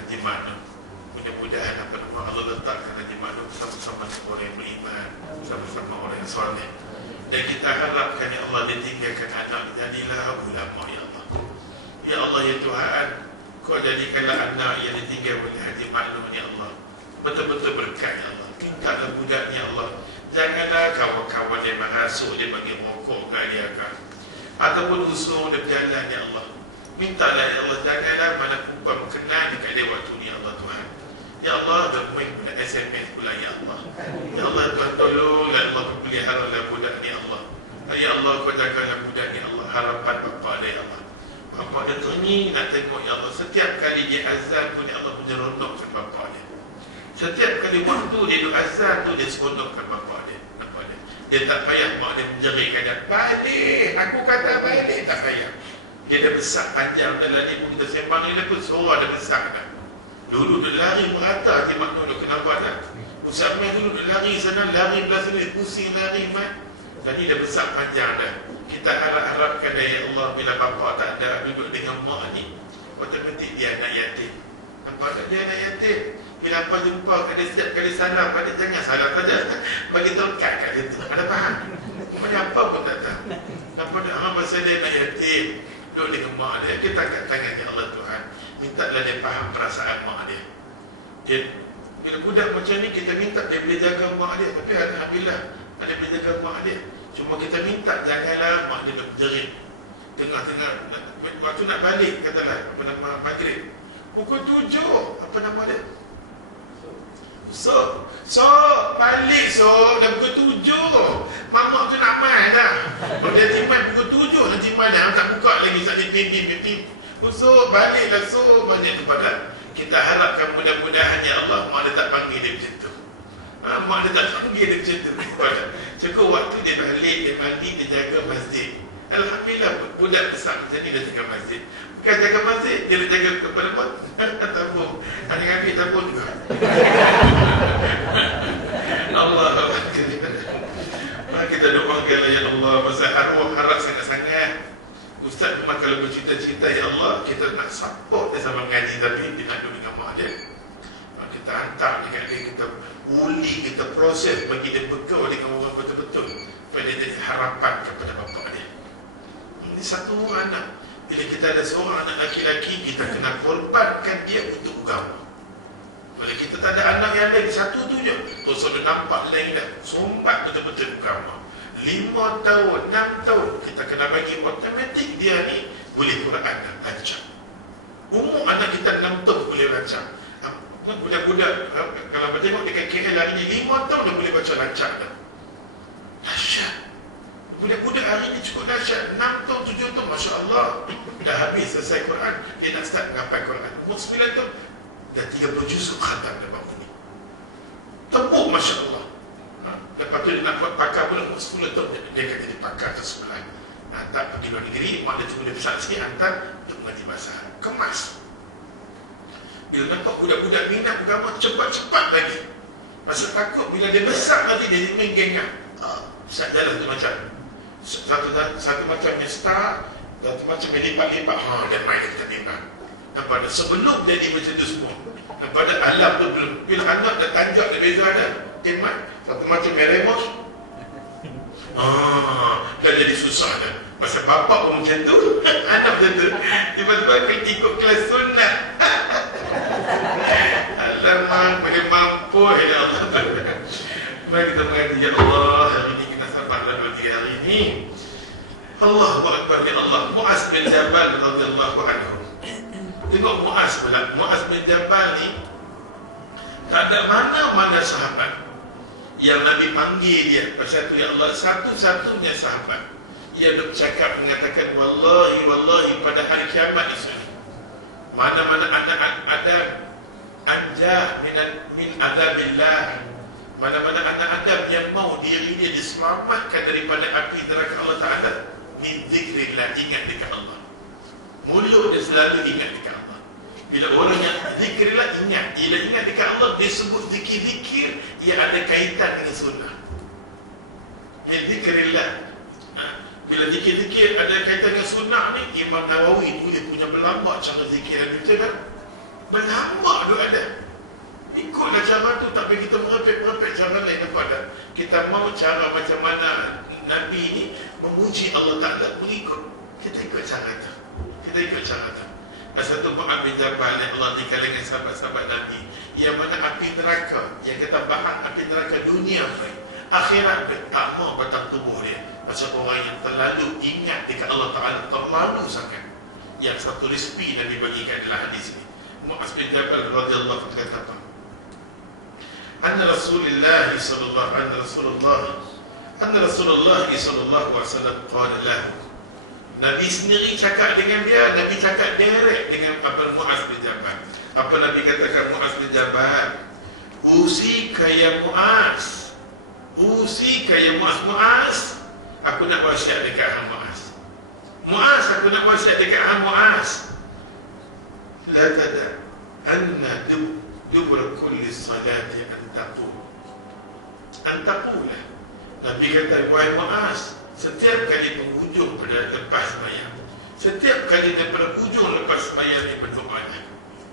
Haji Ma'num. Mudah-mudahan apa nama Allah letakkan Haji Ma'num sama-sama orang yang beriman, sama-sama orang yang soleh. Dan kita harapkan ya Allah ditinggalkan anak, jadilah ulama ya Allah. Ya Allah ya Tuhan, kau jadikanlah anak yang ditinggal oleh Haji Ma'num ya Allah betul-betul berkat ya Allah. Mintalah budak ya Allah, janganlah kawan-kawan dia merasuk dia bagi rokok ke dia kan, ataupun usul dia berjalan ya Allah. Mintalah ya Allah, janganlah mana perempuan kenal dekat dia waktu ni ya Allah Tuhan. Ya Allah, dah main pula SMS pula ya Allah. Ya Allah Tuhan tolonglah Allah, peliharalah budak ni Allah. Ya Allah, kau jagalah budak ni Allah. Harapan bapa dia ya Allah. Bapa dia teringin nak tengok ya Allah. Setiap kali dia azan pun ya Allah punya ronokkan bapa dia. Setiap kali waktu dia duk azan tu dia seronokkan bapa dia. Dia tak payah mak dia menjeritkan dia, balik, aku kata balik, tak payah. Dia dah besar panjang dalam ibu kita sembang ni, dia pun suara dah besar dah. Dulu dia lari merata Haji Ma'num tu, kenapa dah? Ustaz Mai dulu dia lari sana, lari belah sini, pusing lari Mai. Jadi dah besar panjang dah. Kita harapkan dia ya Allah, bila bapa tak ada duduk dengan mak ni, otomatik dia anak yatim. Nampak tak dia anak yatim? Bila apa jumpa kat dia setiap kali salam pada, jangan salam saja, bagi tongkat kat dia tu. Ada faham? Macam apa pun tak tahu. Nampak tak? Masa dia anak yatim, duduk dengan mak dia, kita angkat tangan ya Allah Tuhan, mintalah dia faham perasaan mak dia. Bila budak macam ni, kita minta dia boleh jaga mak dia. Tapi alhamdulillah ada boleh jaga mak dia. Cuma kita minta janganlah mak dia berjerit tengah-tengah waktu nak balik, katalah apa nama maghrib pukul 7, apa nama dia, So balik dah pukul 7. Mamak tu nak main dah. Kalau dia timat pukul 7, nanti malam tak buka lagi, tak dipim. So baliklah, so banyak kepada. Kita harapkan mudah-mudahan ya Allah mak dia tak panggil dia macam tu. Mak dia tak panggil dia macam tu. Cukup waktu dia balik, dia mandi, dia jaga masjid. Alhamdulillah budak besar macam ni dah jaga masjid. Bukan jaga masjid, dia nak jaga kepada apa? Tabung. Ada ambil tabung juga. Allah kita doakan ya Allah, masa arwah harap sangat-sangat. Ustaz memang kalau bercita-cita ya Allah, kita nak support dia sama mengaji, tapi dia nak duduk dengan mak dia. Kita hantar dekat dia, kita uli, kita proses bagi dia bekal dengan orang betul-betul supaya dia jadi harapan kepada bapa dia. Ini satu anak. Bila kita ada seorang anak laki-laki, kita kena korbankan dia untuk agama. Kalau kita tak ada anak yang lain, satu tu je, terus ada nampak lain dah, sombat betul-betul agama. 5 tahun, 6 tahun, kita kena bagi automatik dia ni boleh Quran dah, lancar. Umur anak kita 6 tahun boleh lancar. Budak-budak, kalau tengok dekat KL hari ni, 5 tahun dah boleh baca lancar dah. Dahsyat. Budak-budak hari ni cukup dahsyat. 6 tahun, 7 tahun, Masya Allah, dah habis selesai Quran, dia nak start mengapai Quran. Umur 9 tahun, dah 30 juzuk khatam dah bangun ni. Tepuk Masya Allah. Lepas tu dia nak buat pakar pula, umur 10 tahun dia akan jadi pakar tersebelah. Hantar pergi luar negeri, mak dia tunggu dia besar sikit, hantar untuk mengaji bahasa Arab. Kemas. Bila nampak budak-budak minat agama, cepat-cepat lagi. Pasal takut bila dia besar nanti dia main gengah. Jalan satu macam. Satu macamnya star, satu macamnya lipat-lipat. Dan main kita bimbang. Nampak ada sebelum jadi macam tu semua. Nampak ada alam tu belum. Bila anak dah tanjak, dah beza ada. Temat, satu macam meremos. Dah jadi susah dah. Masa bapak pun macam tu, anak macam tu. Tiba-tiba ikut kelas sunnah. Alamak, boleh mampu ya Allah. Mari kita mengaji ya Allah. Hari ini kita sabarlah 2-3 hari ini. Allahu Akbar ya Allah. Mu'az bin Jabal radhiyallahu anhu. Tengok Mu'az pula. Mu'az bin Jabal ni tak ada mana-mana sahabat yang Nabi panggil dia. Pasal tu ya Allah, satu-satunya sahabat yang bercakap mengatakan wallahi wallahi pada hari kiamat esok ni, mana-mana anak Adam anjah min adabillah, mana-mana anak Adam yang mau diri dia diselamatkan daripada api neraka Allah Ta'ala, min zikrillah, ingat dekat Allah. Mulut dia selalu ingat dekat Allah. Bila orang yang zikrillah ingat, bila ingat dekat Allah, dia sebut zikir-zikir yang ada kaitan dengan sunnah. Min zikrillah. Bila zikir-zikir ada kaitan dengan sunnah ni, Imam Nawawi boleh punya berlambak cara zikir dan betul tak? Berlambak tu ada. Ikutlah cara tu, tak boleh kita merepek-merepek cara lain. Nampak tak? Kita mau cara macam mana Nabi ni memuji Allah Ta'ala pun ikut. Kita ikut cara tu. Kita ikut cara tu. Pasal tu Mu'az bin Jabal yang Allah di kalangan sahabat-sahabat Nabi, yang mana api neraka, yang kata bahan api neraka dunia baik, akhirat tak mau batang tubuh dia. Pasal orang yang terlalu ingat dekat Allah Ta'ala, terlalu sangat. Yang satu resipi Nabi bagikan adalah hadis ini. Mu'az bin Jabal radhiyallahu anhu kata apa? Anna Rasulullah sallallahu alaihi wasallam qala lahu. Nabi sendiri cakap dengan dia, Nabi cakap direct dengan apa Mu'az bin Jabal. Apa Nabi katakan Mu'az bin Jabal? Usika ya Mu'az. Usika ya Mu'az. Mu'az, aku nak wasiat dekat hang Mu'az. Mu'az, aku nak wasiat dekat hang Mu'az. La tada anna dubra kulli salati antaqula. Nabi kata, wahai Mu'az, setiap kali penghujung pada lepas sembahyang, setiap kali daripada hujung lepas sembahyang ni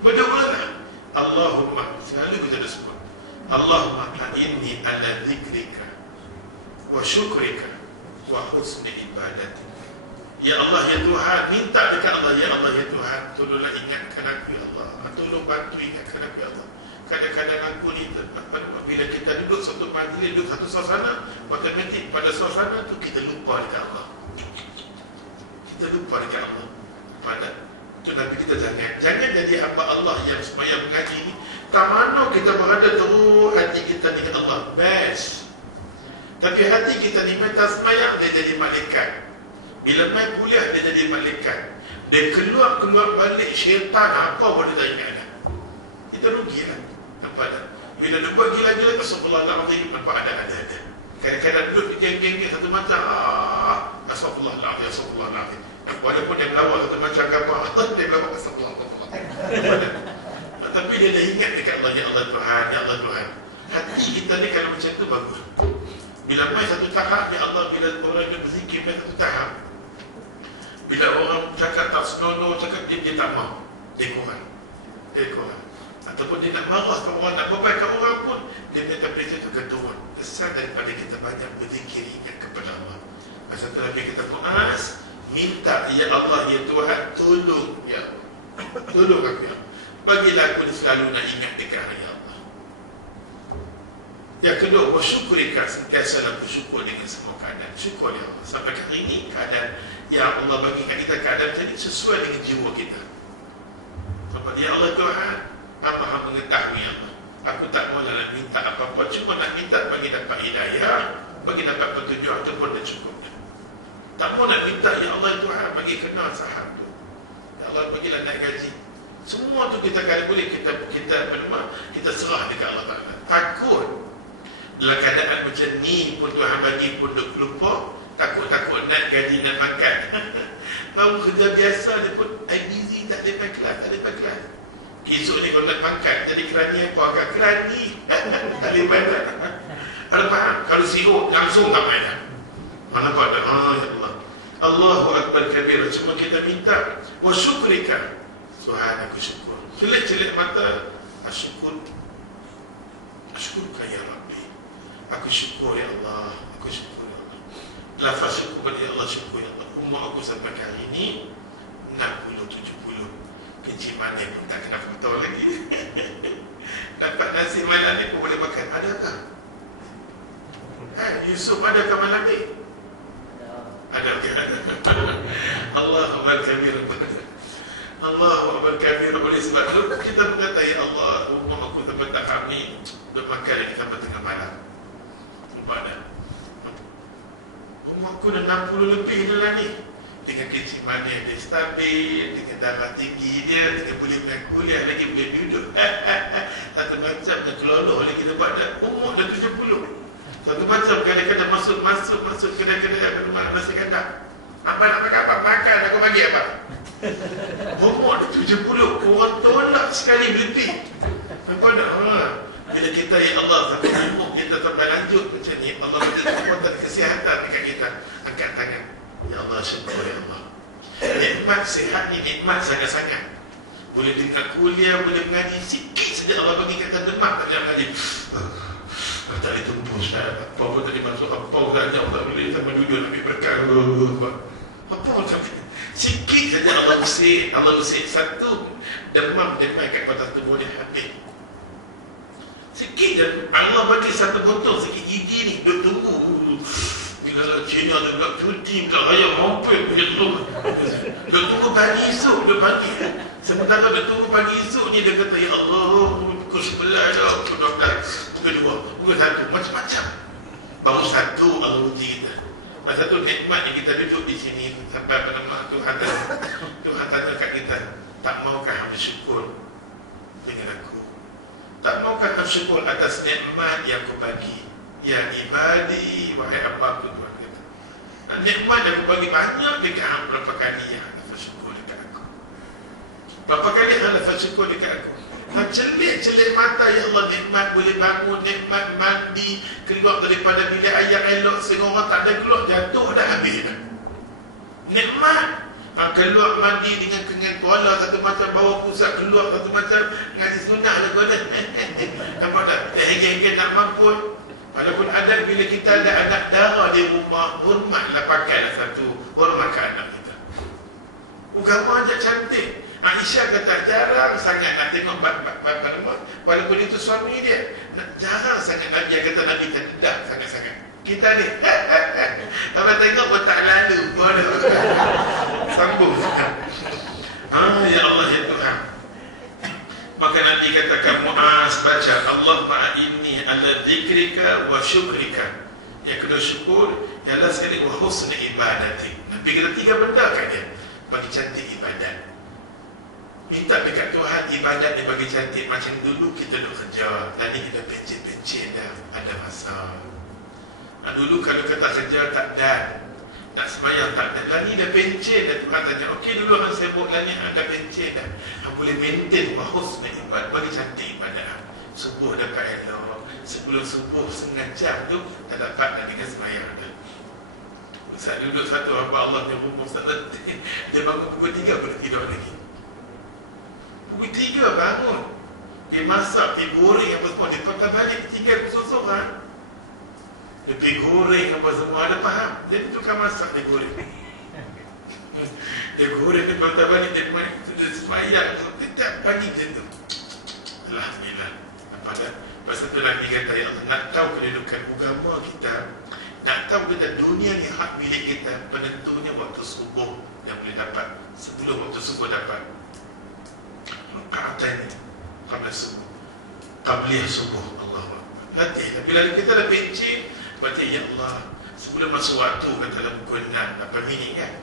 berdoalah. Allahumma, selalu kita dah sebut, Allahumma inni ala zikrika wa syukrika wa husni ibadatik. Ya Allah, ya Tuhan, minta dekat Allah, ya Allah, ya Tuhan, tolonglah ingatkan aku ya Allah, tolong bantu ingatkan aku ya Allah. Kadang-kadang aku ni, bila kita duduk satu majlis, duduk satu suasana, automatik pada suasana tu kita lupa dekat Allah. Kita lupa dekat Allah. Pada tu Nabi kita jangan jadi hamba Allah yang sembahyang mengaji ni, tak mana kita berada terus hati kita dengan Allah, best. Tapi hati kita ni minta sembahyang, dia jadi malaikat. Bila main kuliah, dia jadi malaikat. Dia keluar balik syaitan, apa boleh tak ingat dah. Kita rugilah. Nampak tak? Bila dia buat gila-gila, Rasulullah SAW nampak ada. Kadang-kadang duduk geng-geng satu macam, Astagfirullahaladzim, astagfirullahaladzim. Walaupun dia melawak satu macam kapal, dia melawak astagfirullahaladzim. Tapi dia dah ingat dekat Allah, ya Allah Tuhan, ya Allah Tuhan. Hati kita ni kalau macam tu bagus. Bila main satu tahap, ya Allah, bila orang dia berzikir main satu tahap, bila orang cakap tak senonoh, cakap dia tak mahu, dia kurang. Ataupun dia nak marah ke orang, nak beban ke orang pun, dia metabolisme itu keturun. Besar daripada kita banyak berzikir ingat kepada Allah. Masa tu Nabi kata, Muaz, minta, ya Allah, ya Tuhan, tolong, ya Allah. Tolong aku, ya Allah. Bagilah aku ni selalu nak ingat dekat ya Allah. Yang kedua, bersyukurika, sentiasa bersyukur dengan semua keadaan. Syukur ya Allah. Sampai hari ini keadaan yang Allah bagi kat kita, keadaan jadi sesuai dengan jiwa kita. Sebab ya Allah Tuhan, Maha mengetahui ya Allah. Aku tak mahu nak minta apa-apa, cuma nak minta bagi dapat hidayah, bagi dapat petunjuk ataupun dan cukupnya. Tak mahu nak minta ya Allah Tuhan, bagi kenal sahab tu. Ya Allah, bagilah naik gaji. Semua tu kita kalau boleh kita serah dekat Allah Ta'ala. Takut dalam keadaan macam ni pun Tuhan bagi pun duk lupa. Takut naik gaji, nak makan. Mau kerja biasa dia pun busy, tak ada kelas. Esok ni kalau nak makan, jadi kerani apa? Agak kerani. Tak boleh badan. Ada faham? Kalau sirup langsung tak main. Mana pada? Ya Allah. Allahu Akbar kabir. Cuma kita minta wa syukrika. Tuhan, aku syukur. Celik-celik mata, syukur. Syukurkan ya Rabbi. Aku syukur ya Allah. Aku syukur ya Allah. Lafaz syukur pada ya Allah, syukur ya Allah. Umur aku sampai kali ini 60-70. Kecil mana pun tak kena foto lagi. Dapat nasi malam ni pun boleh makan. Adakah? Yusuf adakah malam ni? Adakah? Allahu Akbar. Allahu Akbar kabir. Oleh sebab tu kita berkata ya Allah, umur aku sampai tahap ni bermakan lagi sampai tengah malam. Sebab dah umur aku dah 60 lebih dah ni. Dengan kejiman dia stabil, dengan darah tinggi dia, dengan boleh main kuliah lagi, boleh duduk. Satu macam dah keloloh lagi lepas dah umur dah 70. Satu macam kadang-kadang masuk kadang-kadang nasi kandang. Apa nak makan apa? Makan, aku bagi apa? Umur 70, orang tolak sekali lebih. Bila kita ya Allah sampai umur kita sampai lanjut macam ni, Allah beri kekuatan kesihatan dekat kita. Angkat tangan, ya Allah, syukur ya Allah. Nikmat sihat ni nikmat sangat-sangat. Boleh dengar kuliah, boleh mengaji. Sikit saja Allah bagi kata demam, tak boleh mengaji. Tak boleh tembus, apa pun tadi masuk, apa pun tak boleh sampai duduk nak ambil berkah. Apa pun sampai sikit saja Allah usik satu demam kat batas tubuh dia habis. Sikit je Allah bagi satu botol sikit gigi ni duk tunggu. Bila Cina tu pula cuti pula raya mampir duk tunggu pagi esok, duk pagi. Sementara duk tunggu pagi esok ni dia kata ya Allah, pukul 11 dah, pukul 12, pukul 2, pukul 1, macam-macam. Baru satu Allah uji kita. Masa tu nikmat yang kita duduk di sini sampai apa nama Tuhan tanya kat kita, tak maukah hamba syukur dengan aku? Tak maukah hamba syukur atas nikmat yang aku bagi? Ya ibadi, wahai hamba aku, Tuhan kata. Nikmat yang aku bagi banyak dekat hamba, berapa kali yang hamba syukur dekat aku? Berapa kali hamba syukur dekat aku? Celik-celik mata ya Allah, nikmat boleh bangun, nikmat mandi, keluar daripada bilik air elok, sehingga orang tak ada keluar, jatuh dah habis dah. Nikmat keluar mandi dengan kengan kuala satu macam, bawa pusat keluar satu macam, ngaji sunnah lah kau dah. Nampak tak? Hingga-hingga nak mampu. Walaupun ada, bila kita ada anak darah di rumah, hormatlah, pakailah satu, hormatkan anak kita. Agama ajak cantik. Aisyah kata jarang sangat nak tengok walaupun itu suami dia, jarang sangat Nabi kata Nabi terdedah sangat-sangat. Kita ni apa tengok pun tak lalu sambung. Ya Allah ya Tuhan. Maka Nabi katakan, Muaz baca Allahumma inni ala dzikrika wa syukrika. Yang kedua syukur, ialah sekali wa husni ibadati. Nabi kata 3 benda kat dia bagi cantik ibadat. Minta dekat Tuhan ibadat dia bagi cantik. Macam dulu kita duduk kerja, tadi kita pencet-pencet dah, ada masa. Dulu kalau kata kerja tak dan Nak semayang tak ada. Lani dah pencen dah. Tuhan tanya, okey dulu orang saya buat lani, anda pencen dah. Boleh maintain wahus nak ibadat. Bagi cantik ibadat. Subuh dapat elok. Sebelum subuh setengah jam tu, tak dapat nak dengan semayang dah. Ustaz duduk satu hamba Allah yang rumah Ustaz letih. Dia bangun pukul 3 boleh tidur lagi. Pukul 3 bangun. Dia masak, dia goreng apa semua. Dia patah balik, tinggal susuk kan. Dia pergi goreng apa semua. Ada faham? Dia tukar masak, dia goreng. Dia goreng, dia patah balik. Dia semayang tu. Dia tak pagi macam tu. Alhamdulillah. Apa dah? Pasal tu Nabi kata, ya Allah, nak tahu kedudukan agama kita, nak tahu kita dunia ni hak milik kita, penentunya waktu subuh yang boleh dapat. Sebelum waktu subuh dapat Rakaat ini Qabla subuh, Qabliyah subuh. Allah Latih. Bila kita dah benci, berarti ya Allah, sebelum masuk waktu kata dalam pukul 6, 8 minit kan.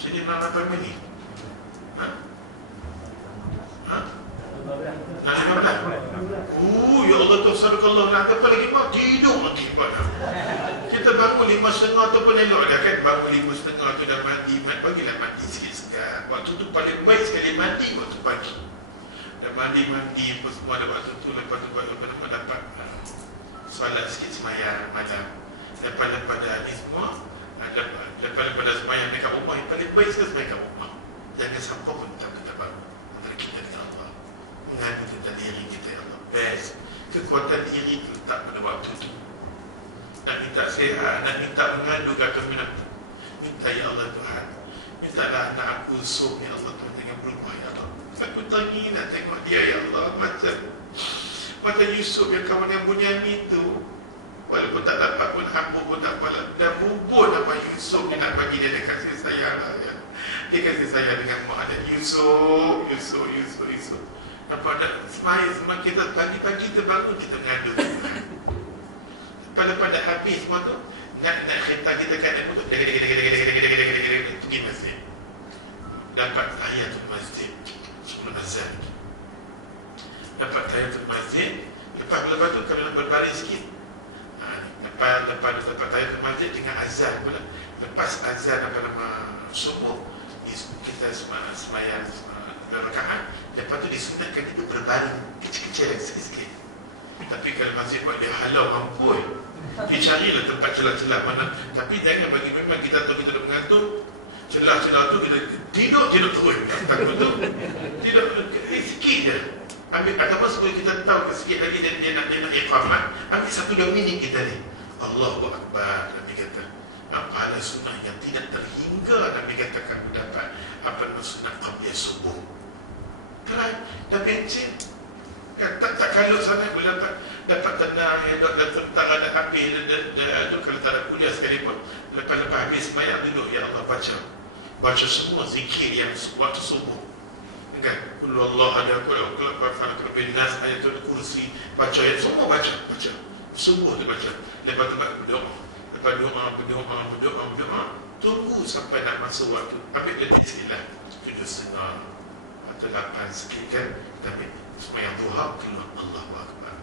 Sini 8 minit. Ha? Ha? 15. Ya Allah tu sadaqallah. Nak apa lagi mak? Tidur lagi pada. Kita bangun 5.30 tu pun elok dah kan. Bangun 5.30 tu dah mandi. Bagilah mandi sikit sekat. Waktu tu paling baik sekali mandi waktu pagi. Dah mandi apa semua ada waktu tu. Lepas tu dapat solat sikit semayang malam. Lepas dah ni semua, lepas dah semayang dekat rumah, yang paling baik sekali semayang kat rumah. Jangan sampai pun kita bangun antara kita dengan Allah. Mengadu tentang diri kita, ya Allah. Best. Kekuatan diri itu tak pada waktu tu. Nak minta sihat, nak minta mengadu kata minta ya Allah Tuhan. Mintalah anak aku esok, ya Allah Tuhan, jangan berubah, ya Allah. Aku tengok nak tengok dia, ya Allah. Macam Yusuf yang kawan yang Bunyamin tu, walaupun tak dapat pun, hamba pun tak apalah. Dah bubur nama Yusuf, dia nak bagi dia kasih sayang lah, ya. Dia kasih sayang dengan mak dia. Yusuf. Nampak tak? Semain kita pagi-pagi terbangun, kita mengadu. Lepas dah habis semua tu, nak kereta kita kat dia pun pergi masjid. Dapat tahiyatul masjid sebelum azan. Dapat tahiyatul masjid. Lepas tu kami nak berbaring sikit. Lepas dapat tahiyatul masjid dengan azan pula. Lepas azan subuh, kita semayang rakaat. Lepas tu disunatkan kita berbaring kecil-kecil sikit-sikit. Tapi kalau masjid buat dia halau mampui, dia carilah tempat celah-celah mana. Tapi jangan bagi memang kita tahu kita dah mengantuk, celah-celah tu kita tidur terus. Takut tu tidur sikit je. Ambil ataupun sebelum kita tahu sikit lagi dia nak iqamat, ambil 1-2 minit kita ni. Allahu Akbar. Nabi kata pahala sunnah yang tidak terhingga. Nabi katakan mendapat apa sunnah qabliyah subuh. Kerana dah pencet, tak kalut sangat boleh dapat tenang, tak ada habis kalau tak ada kuliah sekalipun. Lepas habis semayang duduk, ya Allah baca semua zikir yang waktu subuh kan. Qul Allah ada qul bin nas, ayatul kursi, baca ayat semua, baca subuh dia baca. Lepas tu berdoa, berdoa, tunggu sampai nak masuk waktu. Ambil dia bismillah 7.30 atau 8 sikit kan. Tapi semayang duha, keluar Allahu Akbar.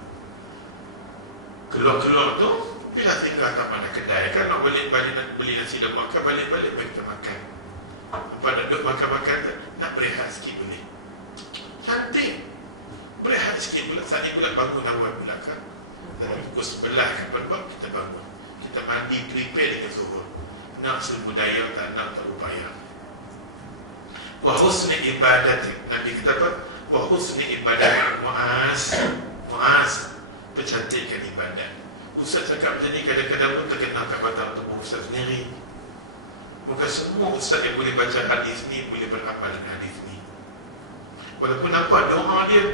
Keluar tu bila tinggal tak mana kedai kan, nak balik nak beli nasi dan makan, balik kita makan. Apa nak duduk makan nak berehat sikit boleh. Cantik. Berehat sikit pula, saat ni pula bangun awal pula kan. Dalam pukul 11 kan kita bangun. Kita mandi, prepare dengan zuhur. Nak budaya tak nak berupaya. Wa husni ibadat. Nabi kata apa? Wa husni ibadat. Mu'az percantikkan ibadat. Ustaz cakap macam ni kadang-kadang pun terkenal kat batang tubuh Ustaz sendiri. Bukan semua Ustaz yang boleh baca hadis ni boleh beramal dengan hadis ni. Walaupun apa doa dia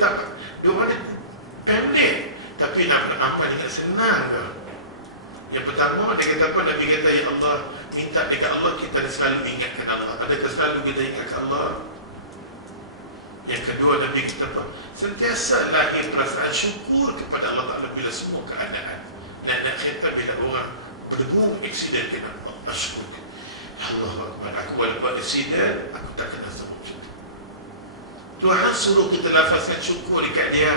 pendek, tapi nak beramal dengan senang ke. Yang pertama dia kata apa? Nabi kata, ya Allah, minta dekat Allah kita selalu ingatkan Allah. Adakah selalu kita ingatkan Allah? Yang kedua Nabi kata apa? Sentiasa lahir perasaan syukur kepada Allah Ta'ala bila semua keadaan. Nak kata bila orang berdebu aksiden kena Allah syukur. Allah Akbar, aku walaupun aksiden, aku tak kena semua. Tuhan suruh kita lafazkan syukur dekat dia.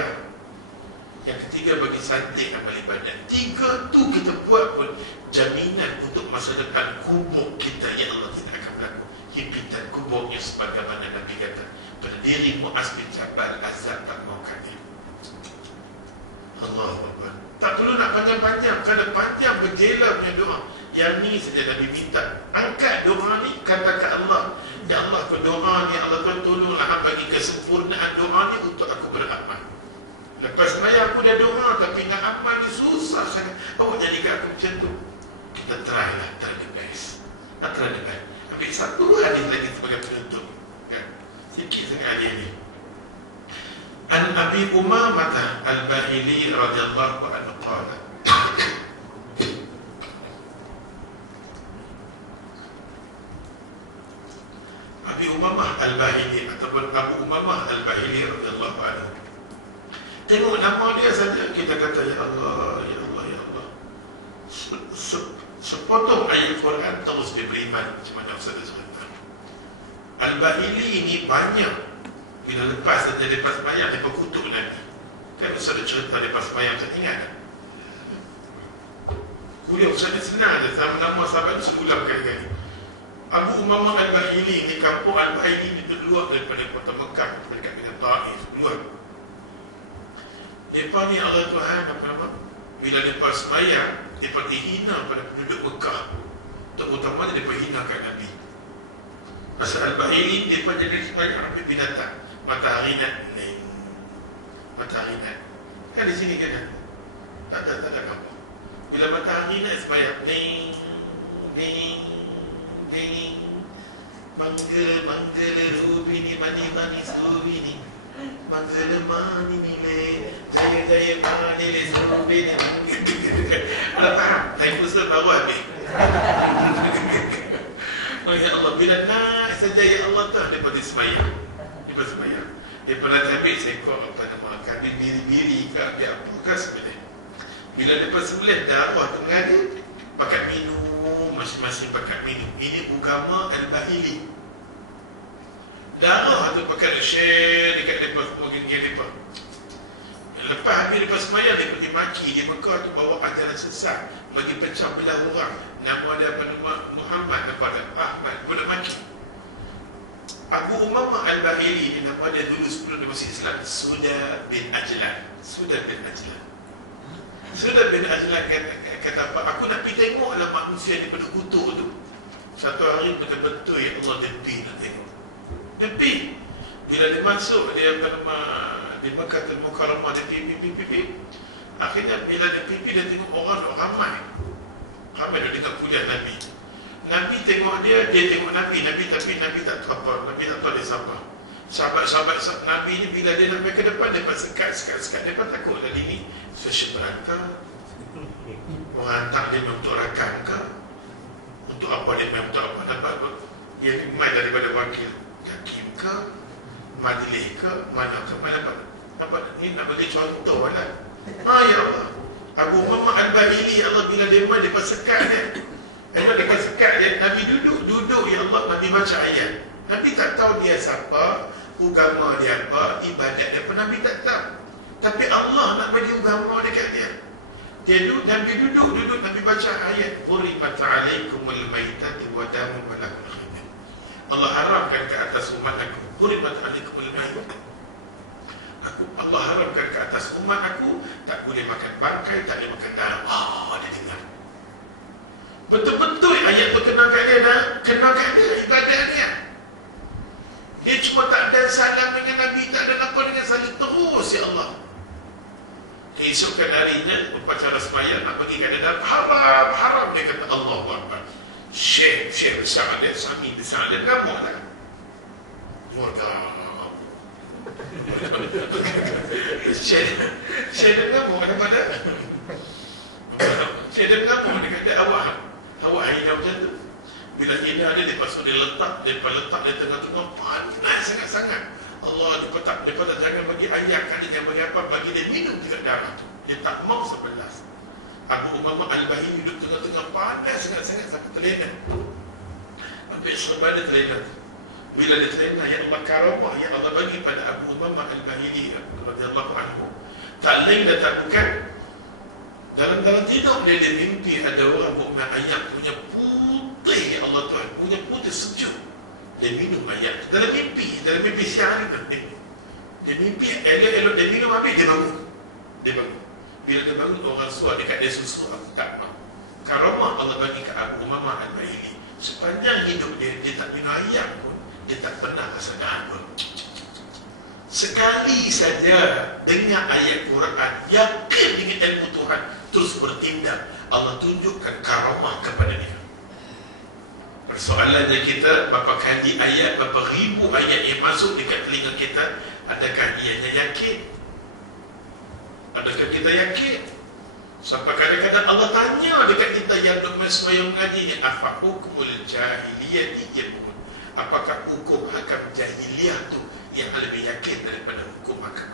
Yang ketiga bagi santik amal ibadat. 3 tu kita buat pun jaminan untuk masa depan kubur kita, ya Allah, tidak akan berlaku himpitan kuburnya sebagaimana Nabi kata, berdiri Muaz bin Jabal, azab tak mau kaget. Allahu Akbar. Tak perlu nak panjang-panjang, kalau panjang berjela punya doa. Yang ni saja Nabi minta, angkat doa ni, kata ke Allah, ya Allah, ke doa ni Allah Tuhan tolonglah bagi kesempurnaan doa ni untuk aku beramal. Lepas sembahyang aku dah doa, tapi nak amal ni susah sangat. Awak jadikan aku macam tu. Kita try lah, try the best. Try the best. Ambil satu hadis lagi sebagai penutup, kan? Sikit sangat hadis ni. An Abi Umamah Al-Bahili radhiyallahu anhu qala, Abi Umamah Al-Bahili ataupun Abu Umamah Al-Bahili radhiyallahu anhu. Tengok nama dia saja kita kata ya Allah, ya Allah, ya Allah. Sepotong ayat Quran terus beriman macam mana Ustaz cerita. Al-Bahili ini banyak bila lepas saja lepas sembahyang dia berkutuk Nabi. Kan Ustaz cerita lepas sembahyang, saya ingat kan? Kuliah Ustaz senang je, sama nama sahabat serulang kali-kali. Abu Umamah Al-Bahili ini, kampung Al-Bahili itu luar daripada kota Mekah, dekat dengan Taif semua. Mereka ni Allah Tuhan apa nama? Bila mereka sembahyang, mereka dihina pada penduduk Mekah, terutama mereka hinakan Nabi. Pasal Al-Bahili, mereka jadi sembahyang ambil binatang. Matahari nak naik, matahari nak. Kan di sini kan? Tak ada apa. Bila matahari nak sembahyang, naik, naik, naik. Manggala rubini, manis rubini. Manggala mani nilai, jaya mani le rubini. Ada faham? Saya pusat baru habis. Oh ya Allah, bila nak saja ya Allah tu daripada sembahyang. Daripada sembahyang. Daripada habis saya kau apa nama kami biri-biri ke apa ke sebenarnya. Bila daripada sembelih darah tengah dia, pakai minum, masing-masing pakai minum. Ini agama Al-Bahili. Darah tu pakai share dekat depan mungkin dia depan. Lepas habis lepas sembahyang dia pergi maki di Mekah tu bawa ajaran sesat, bagi pecah belah orang. Nama dia apa nama Muhammad kepada Ahmad pada maki. Abu Umamah Al-Bahili nama dia dulu sebelum dia masuk Islam, Sudah bin Ajlan. Sudah bin Ajlan. Sudah bin Ajlan kata apa? Aku nak pergi tengoklah manusia di pada kutuk tu. Satu hari betul-betul ya Allah dia pergi nak tengok. Dia pergi. Bila dia masuk dia apa nama di Makkahul Mukarramah dia pipi. Akhirnya bila dia pipi dia tengok orang ramai. Ramai dia dekat kuliah Nabi. Nabi tengok dia tengok Nabi tapi Nabi tak tahu apa. Nabi tak tahu dia sabar. Sahabat-sahabat Nabi ni bila dia nak pergi ke depan dia sekat. Dia takut tadi ni seseberangka. Orang hantar dia untuk rakan ke? Untuk apa dia main untuk apa? Dapat apa? Dia main daripada wakil hakim ke? Majlis ke? Mana ke? Mana dapat? Dapat ni nak bagi contoh lah. Ya Allah. Abu Umamah Al-Bahili Allah bila dia main dia sekat dia. Dia sekat dia. Nabi duduk ya Allah. Nabi baca ayat. Nabi tak tahu dia siapa, agama dia apa, ibadat dia apa, Nabi tak tahu. Tapi Allah nak bagi agama dekat dia. Nabi duduk, Nabi baca ayat Hurimat alaikumul maitati wa damu wa lahmul khinzir. Allah haramkan ke atas umat aku. Hurimat alaikumul maitati. Allah haramkan ke atas umat aku, tak boleh makan bangkai, tak boleh makan darah. Dia dengar. Betul-betul ayat tu kena kat dia dah. Kena kat dia, ibadat dia. Dia cuma tak ada salam dengan Nabi, tak ada apa dengan salam. Terus ya Allah. Esokkan harinya upacara sembahyang nak bagi kat dia haram dia kata Allahu Akbar. Syekh besar dia, sami besar dia, ngamuk lah. Murka. Syekh dia ngamuk daripada Syekh dia ngamuk dia kata awak hina macam tu. Bila hina dia lepas dia letak di tengah-tengah panas sangat-sangat. Allah dia tak jangan bagi ayat kali jangan bagi apa, bagi dia minum tidak darah tu. Dia tak mau sebelas. Abu Umamah Al-Bahili duduk tengah-tengah panas sangat-sangat sampai terlena. Sampai serba dia terlena. Bila dia terlena, ya Allah karamah yang Allah bagi pada Abu Umamah Al-Bahili radhiyallahu anhu. Tak lain dan tak bukan dalam tidur dia mimpi ada orang mukmin ayam punya tersejuk. Dia minum ayat dalam mimpi siang hari. Dia mimpi elok-elok, dia minum habis, dia bangun. Bila dia bangun, orang suar dekat dia susu. Aku tak mahu. Karamah Allah bagi ke Abu Umamah Al-Bahili. Sepanjang hidup dia tak minum ayat pun, dia tak pernah rasa ngantuk. Sekali saja dengar ayat Quran, yakin dengan ilmu Tuhan, terus bertindak, Allah tunjukkan karamah kepada dia. Persoalannya kita, berapa kali ayat, berapa ribu ayat yang masuk dekat telinga kita, adakah ianya yakin? Adakah kita yakin? Sampai kadang-kadang Allah tanya dekat kita yang sembahyang mengaji ni, afa hukmul jahiliyah yabun. Apakah hukum hakam jahiliyah tu yang lebih yakin daripada hukum hakam?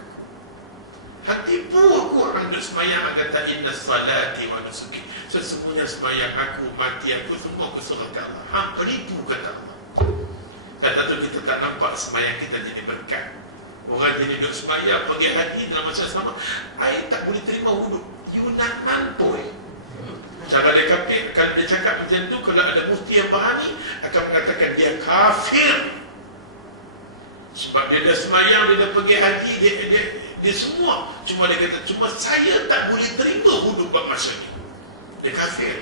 Hati aku orang sembahyang kata inna salati wa nusuki. Sesungguhnya sembahyang aku, mati aku, semua aku serahkan Allah. Beribu kata Allah. Dan tentu kita tak nampak sembahyang kita jadi berkat. Orang jadi duduk sembahyang pagi hari dalam masa sama, air tak boleh terima wuduk. You nak mampu. Cara dia kafir, kalau dia cakap macam tu, kalau ada mufti yang fahami, akan mengatakan dia kafir. Sebab dia dah sembahyang, dia dah pergi haji, dia semua. Cuma dia kata, cuma saya tak boleh terima wuduk buat masa ni. Dia kafir.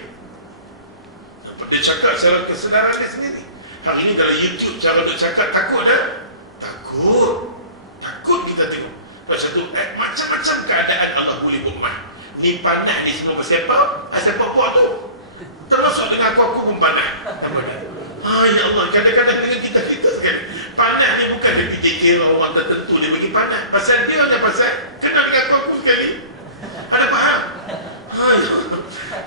Dia cakap secara kesedaran dia sendiri. Hari ni dalam YouTube cara dia cakap, takut dah? Takut kita tengok. Pasal tu macam-macam keadaan Allah boleh umat. Ni panas ni semua bersepap. Sepak buat tu termasuk dengan aku pun panas. Ya Allah, kadang-kadang dengan kita sekali. Panas ni bukan dia fikir orang tertentu dia bagi panas. Pasal dia ada pasal kenal dengan aku sekali. Ada faham? Ya Allah.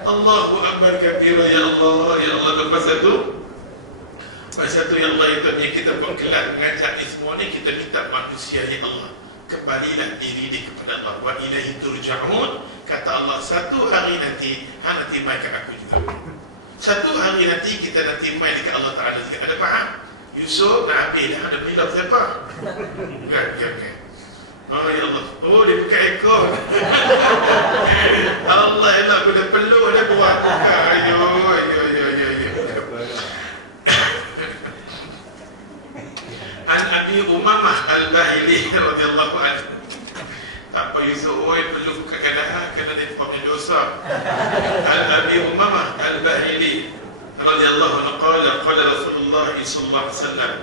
Allahu Akbar kabira ya Allah. Ya Allah, pasal tu ya Allah, itu yang kita buat kelas mengajak ni semua ni, kita minta manusia ya Allah, kembalilah diri kepada Allah. Wa ilaihi turja'un. Kata Allah, satu hari nanti mai ke aku juga. Satu hari nanti kita nanti mai dekat Allah Ta'ala juga. Ada faham? Yusuf nak habis dah, ada bilang siapa? Kan. Ya Allah. Dia buka ekor. Allah elok, aku dah peluh dah buat. Ayo. An Abi Umamah Al-Bahili radhiyallahu anhu. Tak apa Yusuf perlu buka keadaan kerana dia punya dosa. Al-Abi Umamah Al-Bahili radhiyallahu anhu qala Rasulullah sallallahu alaihi wasallam.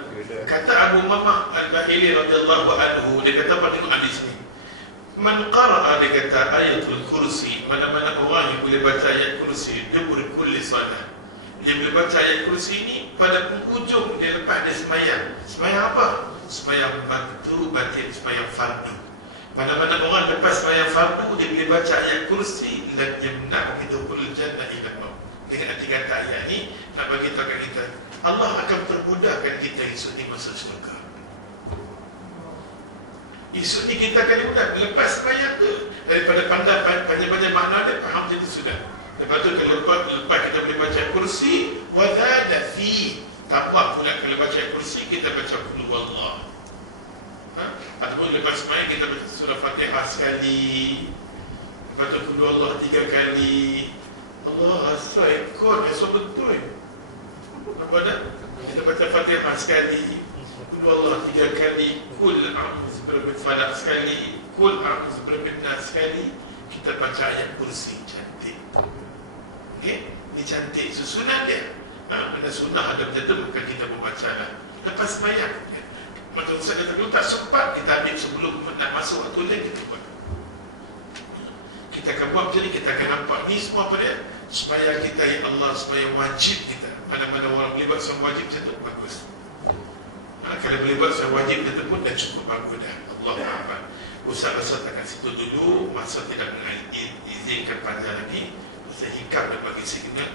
Kata Abu Umamah Al-Bahili radhiyallahu anhu, dia kata pada hadis ni, man qara'a, dia kata ayatul kursi, mana-mana orang yang boleh baca ayat kursi dubur kulli salat. Dia boleh baca ayat kursi ini pada penghujung dia lepas dia sembahyang. Sembahyang apa? Sembahyang maktubatin, sembahyang fardu. Mana-mana orang lepas sembahyang fardu, dia boleh baca ayat kursi, lan yamna'u bidukhulil jannah ila maut. Dengan arti kata ayat ni nak bagi tahu kat kita, Allah akan permudahkan kita esok ni masuk syurga. Esok ni kita akan mudah lepas sembahyang tu, daripada pandai panjang-panjang makna dia faham jadi sudah. Lepas tu lepas kita boleh baca kursi, wa zada fi, tambah pula kalau baca kursi kita baca qul huwallah. Ataupun lepas sembahyang kita baca surah Fatihah sekali, baca qul huwallah 3 kali. Allah asal ikut esok betul. Apa dah? Kita baca Fatihah sekali, qul huwallah 3 kali, qul a'udzu birabbil falaq sekali, qul a'udzu birabbin nas sekali. Kita baca ayat kursi, cantik. Okay? Ini cantik susunan dia. Ada sunnah ada macam tu, bukan kita membaca lah lepas sembahyang. Macam saya kata, kalau tak sempat kita ambil sebelum nak masuk waktu lain, kita buat. Kita akan buat macam ni, kita akan nampak ni semua apa dia? Sembahyang kita ya Allah, sembahyang wajib kita. Mana-mana orang boleh buat semua wajib macam tu, bagus. Kalau boleh buat semua wajib macam tu pun dah cukup bagus dah. Allah Akbar. Ustaz akan situ dulu, masa tidak mengizinkan panjang lagi. Saya hikap dan bagi signal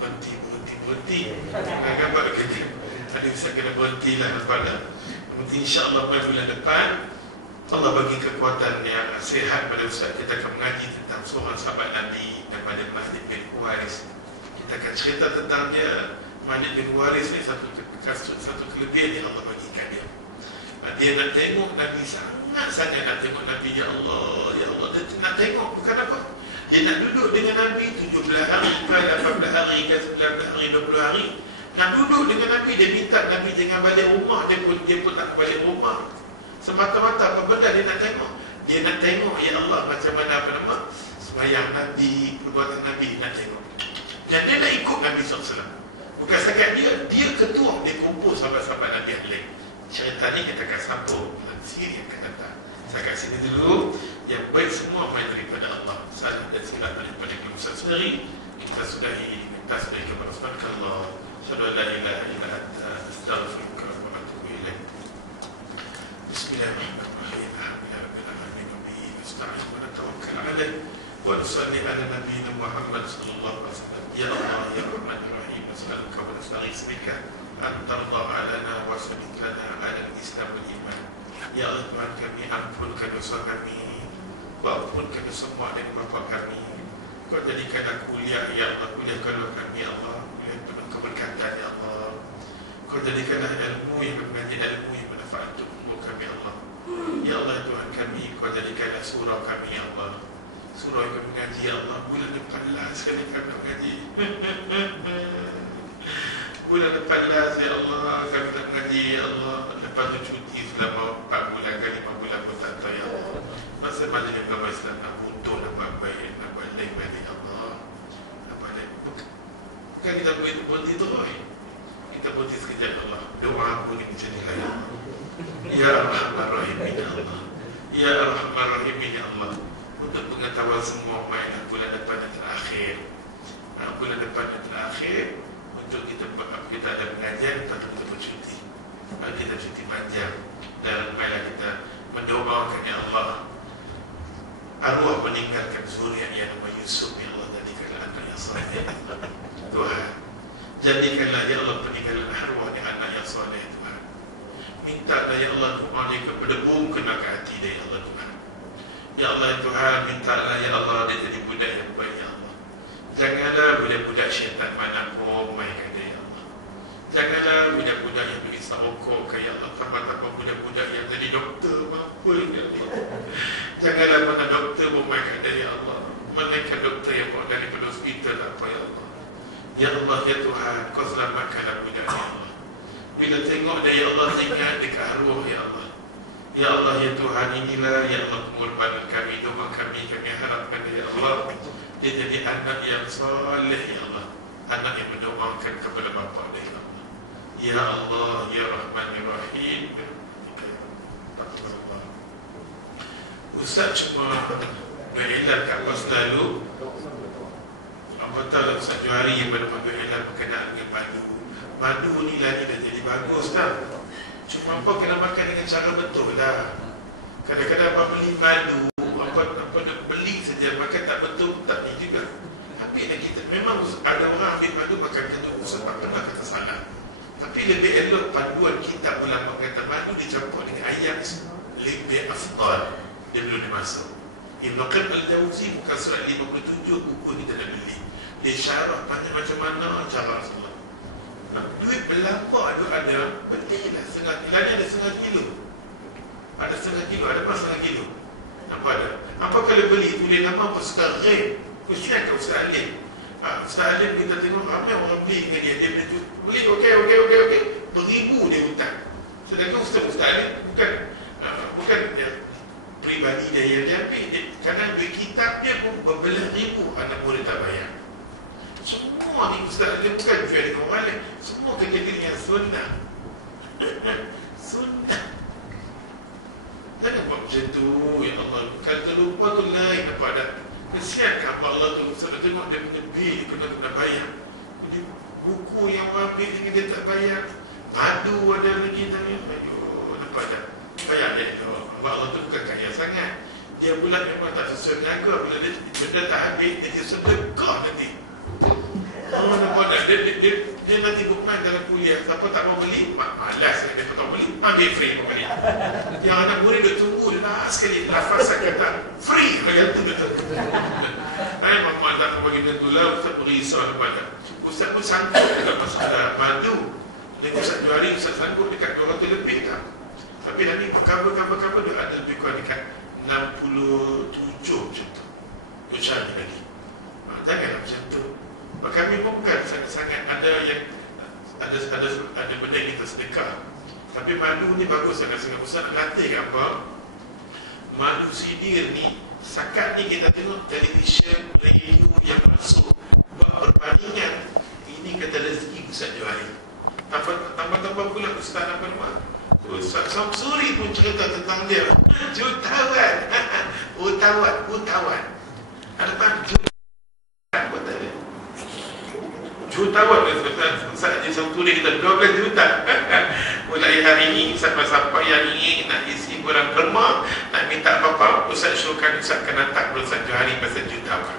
berhenti. Gambar begitu. Tadi saya kena berhentilah nampaklah. Nanti insya-Allah pada bulan depan Allah bagi kekuatan yang sihat pada Ustaz. Kita akan mengaji tentang seorang sahabat Nabi daripada Malik bin Huwaris. Kita akan cerita tentang dia. Malik bin Huwaris ni satu kelebihan yang Allah bagikan dia. Dia nak tengok Nabi, sangat nak tengok Nabi. Ya Allah, dia nak tengok, bukan apa. Dia nak duduk dengan Nabi 17 hari ke 18 hari ke 19 hari, 20 hari. Yang duduk dengan Nabi, dia minta Nabi jangan balik rumah, dia pun tak balik rumah. Semata-mata apa benda dia nak tengok? Dia nak tengok, ya Allah, macam mana apa nama sembahyang Nabi, perbuatan Nabi, nak tengok. Dan dia nak ikut Nabi SAW. Bukan setakat dia ketua, dia kumpul sahabat-sahabat Nabi yang lain. Cerita ni kita akan sambung dalam siri yang akan datang. Saya kat sini dulu. Yang baik semua main daripada Allah, salah dan silap daripada kita sendiri. Kita sudahi tasbih kepada subhanallah, syahadu an la ilaha illa anta, astaghfiruka wa atubu ilaik. Bismillahirrahmanirrahim. Alhamdulillahirabbil alamin wa bihi nasta'in wa natawakkal 'alaih wa nusalli 'ala nabiyyina Muhammad sallallahu alaihi wasallam. Ya Allah ya Rahman ya Rahim, nas'aluka wa nastaghfiruka an tarda 'alana wa sabbit lana 'ala al-islam wal iman. Ya Allah Tuhan kami, ampunkan dosa kami, ampunkan semua dari bapa kami. Kau jadikan aku kuliah, ya Allah, kuliahkanlah kami, ya Allah, kuliah penuh keberkatan, ya Allah. Kau jadikanlah ilmu yang mengaji ilmu yang bermanfaat untuk umur kami, ya Allah. Ya Allah Tuhan kami, kau jadikanlah surau kami, ya Allah, surau yang mengaji, ya Allah. Bulan depan lah sekali kami mengaji. Bulan depan lah, ya Allah, kami nak mengaji, ya Allah. Lepas tu cuti selama 4 bulan ke 5 bulan pun tak tahu, ya Allah. Masa mana yang agama Islam nak butuh, nak buat baik, nak buat baik-baik, ya Allah. Nak buat baik. Bukan kita berhenti tu, kita berhenti sekejap, ya Allah. Doa pun ini macam ni lah, ya Allah. Ya Rahman Rahim, ya Allah. Ya Rahman Rahim, ya Allah. Untuk pengetahuan semua, mainlah bulan depan dan terakhir. Bulan depan dan terakhir, untuk kita ada pengajian, lepas tu kita bercuti. Kita cuti panjang. Dan mainlah kita mendoakan, ya Allah, arwah meninggalkan Suriah yang nama Yusuf, ya Allah, jadikanlah anak yang soleh, Tuhan. Jadikanlah, ya Allah, peninggalan arwah yang anak yang soleh, Tuhan. Mintalah, ya Allah, doa dia kepada kena ke hati dia, ya Allah, Tuhan. Ya Allah, Tuhan, mintalah, ya Allah, dia jadi budak yang baik, ya Allah. Janganlah budak-budak syaitan manapun mainkan dia, ya Allah. Janganlah budak-budak yang berisap rokok, ya Allah. Tambah-tambah budak-budak yang jadi doktor, apa, ya Allah. Janganlah mana doktor memainkan dia, ya Allah. Melainkan doktor yang bawa daripada hospital, apa, ya Allah. Ya Allah, ya Tuhan, kau selamatkanlah budak, ya Allah. Bila tengok dia, ya Allah, ingat dekat arwah, ya Allah. Ya Allah, ya Tuhan, inilah, ya Allah, pengorbanan kami, doa kami harapkan dia, ya Allah. Dia jadi anak yang soleh, ya Allah. Anak yang mendoakan kepada bapa dia, ya Allah. Ya Allah, ya Rahman, ya Rahim. Ustaz cuma berilal kat pos lalu. Apa tahu Ustaz Johari yang pada berilal berkenaan dengan madu. Madu ni lah ni dah jadi bagus kan. Cuma apa kena makan dengan cara betul lah. Kadang-kadang apa beli madu, apa nak beli saja makan tak betul, tak ni juga. Habis dah kita memang ada orang ambil madu makan macam tu, Ustaz tak pernah kata salah. Tapi lebih elok panduan kitab ulama kata madu dicampur dengan ayam lebih afdal. Dia belum dimasuk. Ibn Qayyim al-Jawzi bukan surat 57 buku kita dah beli. Dia syarah tanya macam mana cara semua. Duit berlapak tu ada, betul lah setengah kilo. Ada setengah kilo. Ada setengah kilo, ada apa setengah kilo? Apa ada? Apa kalau beli tulis nama apa sekarang? Khususnya ke Ustaz Alim. Ustaz Alim kita tengok ramai orang beli dengan dia. Dia beli okey. Beribu dia hutang. Sedangkan Ustaz Alim bukan dia pribadi dia yang dia ambil dia, kerana duit kitab dia pun berbelah ribu anak murid tak bayar. Semua ni Ustaz dia bukan jual dengan orang lain. Semua kerja-kerja yang sunnah. Sunnah. Jangan buat macam tu, ya Allah. Kalau terlupa tu lain apa ada. Kesian kan Allah tu. Saya tengok dia punya bil, dia kena bayar. Jadi buku yang orang ambil dengan dia tak bayar. Madu ada lagi tanya. Aduh, nampak tak? Bayar dia tu. Allah tu bukan kaya sangat. Dia pula memang tak sesuai niaga. Bila dia benda tak habis, dia sedekah nanti. Allah nampak tak? Dia nanti bukan dalam kuliah. Siapa tak mau beli, malas dia tak mau beli, ambil free pun beli. Yang anak murid dia tunggu, dia nak sekali lafaz kata free. Yang tu dia tunggu. Mama tak bagi dia tu lah. Ustaz berisau kepada Ustaz pun sanggup dekat masalah madu. Dia Ustaz Johari, Ustaz sanggup dekat 200 lebih tak? Tapi nanti kabar dia ada lebih kurang dekat 67 macam tu. Ucap ni tadi. Janganlah macam tu. Kami pun bukan sangat-sangat ada daripada kita sedekah. Tapi madu ni bagus sangat. Ustaz nak latih ke apa? Madu sidir ni, sakat ni kita tengok televisyen, radio yang masuk buat perbandingan. Ini kata rezeki Ustaz Johari. Tambah-tambah pula Ustaz apa nama? Ustaz Samsuri pun cerita tentang dia. Jutawan. Utawan. Hadapan jutawan. Buat tadi. Jutawan. Ustaz Samsuri kita 12 juta. Mulai hari ini, siapa-siapa yang ingin nak isi borang perma, nak minta apa-apa, Ustaz syurkan Ustaz akan hantar Ustaz Johari pasal jutawan.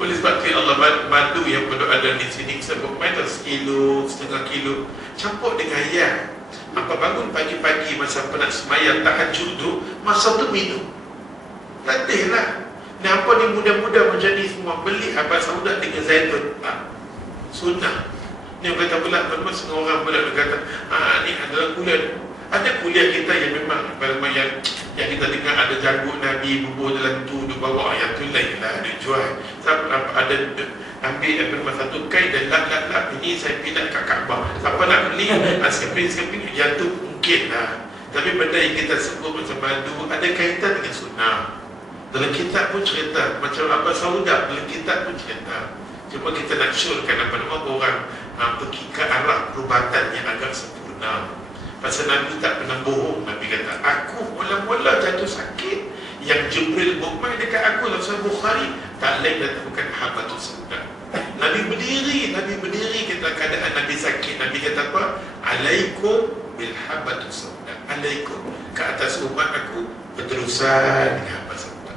Oleh sebab itu Allah madu yang perlu ada di sini sebut meter sekilo, setengah kilo, campur dengan yang apa bangun pagi-pagi masa penat semayang tahajud tu, masa tu minum. Latihlah. Ni apa ni muda-muda menjadi semua beli abad sauda dengan zaitun. Sunnah. Ni kata pula setengah orang pula berkata, ni adalah kuliah. Ada kuliah kita yang memang yang kita dengar ada jagut Nabi bubur dalam tu bawa ayat tu lain lah, ada jual. Ada ambil satu kain dan lap ini saya pindah kat Kaabah. Siapa nak beli skeping yang tu mungkin lah. Tapi benda yang kita sebut macam madu ada kaitan dengan sunnah. Dalam kitab pun cerita macam apa sauda, dalam kitab pun cerita. Cuma kita nak syurkan apa nama orang pergi ke arah perubatan yang agak sempurna. Pasal Nabi tak pernah bohong. Nabi kata, aku mula-mula jatuh sakit, yang Jibril bermain dekat aku dalam Sahih Bukhari, tak lain dan bukan habatul sauda. Nabi berdiri kita keadaan Nabi sakit. Nabi kata apa? Alaikum bil habatul sauda. Alaikum, ke atas umat aku berterusan dengan habatul sauda.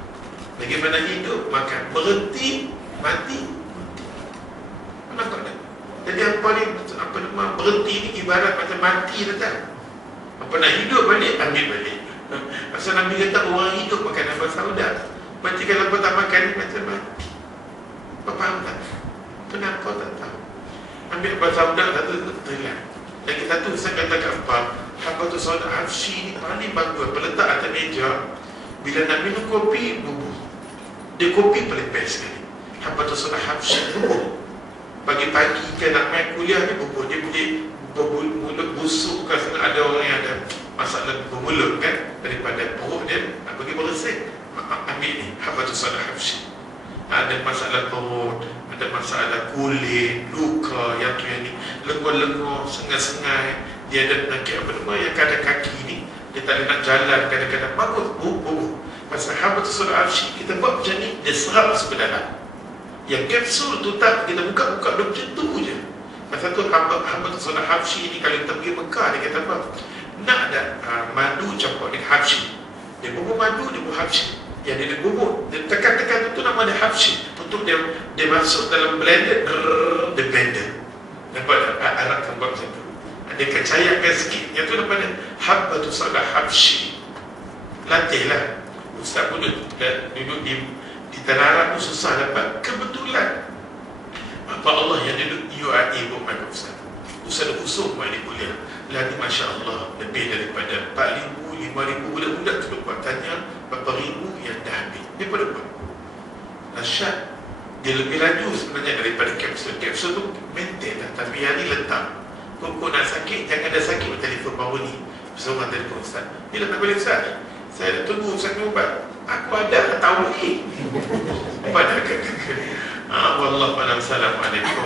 Bagaimana hidup? Makan, berhenti, mati. Nampak tak? Jadi apa ni, apa nama, berhenti ni ibarat macam mati datang. Apa nak hidup balik, ambil balik. Pasal Nabi kata orang hidup makan apa sauda. Berarti kalau apa tak makan ni macam mana? Apa faham tak? Kenapa tak tahu? Ambil apa sauda satu terlihat. Lagi satu saya katakan apa? Apa tu sauda hafsi ni paling bagus. Peletak atas meja. Bila nak minum kopi, bubur. Dia kopi paling best sekali. Apa tu sauda hafsi, bubur. Pagi-pagi kan nak main kuliah ni bubur. Dia boleh mulut busuk kan. Ada orang yang ada masalah bermulut kan, daripada perut dia nak pergi bersih, ambil ni habatus sauda hafsi. Ada masalah perut, ada masalah kulit, luka yang tu yang ni, lengur-lengur, sengai-sengai, dia ada penyakit apa nama yang kadang kaki ni dia tak nak jalan, kadang-kadang bagus bubur. Pasal habatus sauda hafsi kita buat macam ni, dia serap masuk ke dalam. Yang kapsul tu tak kita buka-buka dia macam tu je. Pasal tu habatus sauda hafsi ni kalau kita pergi Mekah dia kata apa? Nak ada madu campur dengan hafsi. Dia bubur madu, dia bubur hafsi. Yang dia bubur, dia tekan-tekan tu nama dia hafsi. Untuk dia masuk dalam blender, dia blender. Nampak tak? Arab kan buat macam tu. Dia kecayakan sikit. Yang tu nama dia habatus sauda hafsi. Latihlah. Ustaz pun duduk di tanah Arab pun susah dapat. Kebetulan apa Allah yang duduk UAE buat makan Ustaz. Ustaz usul main kuliah. Lagi Masya Allah lebih daripada 4,000, 5,000 budak-budak tu buat tanya berapa ribu yang dah habis. Dia pada buat dahsyat. Dia lebih laju sebenarnya daripada kapsul. Kapsul tu maintain lah, tapi yang ni letak. Kau nak sakit, jangan ada sakit macam telefon baru ni. Seorang telefon Ustaz, bila nak balik Ustaz? Saya dah tunggu Ustaz ni ubat. Aku ada tahu ni. Pada Wallahu a'lam. Assalamualaikum.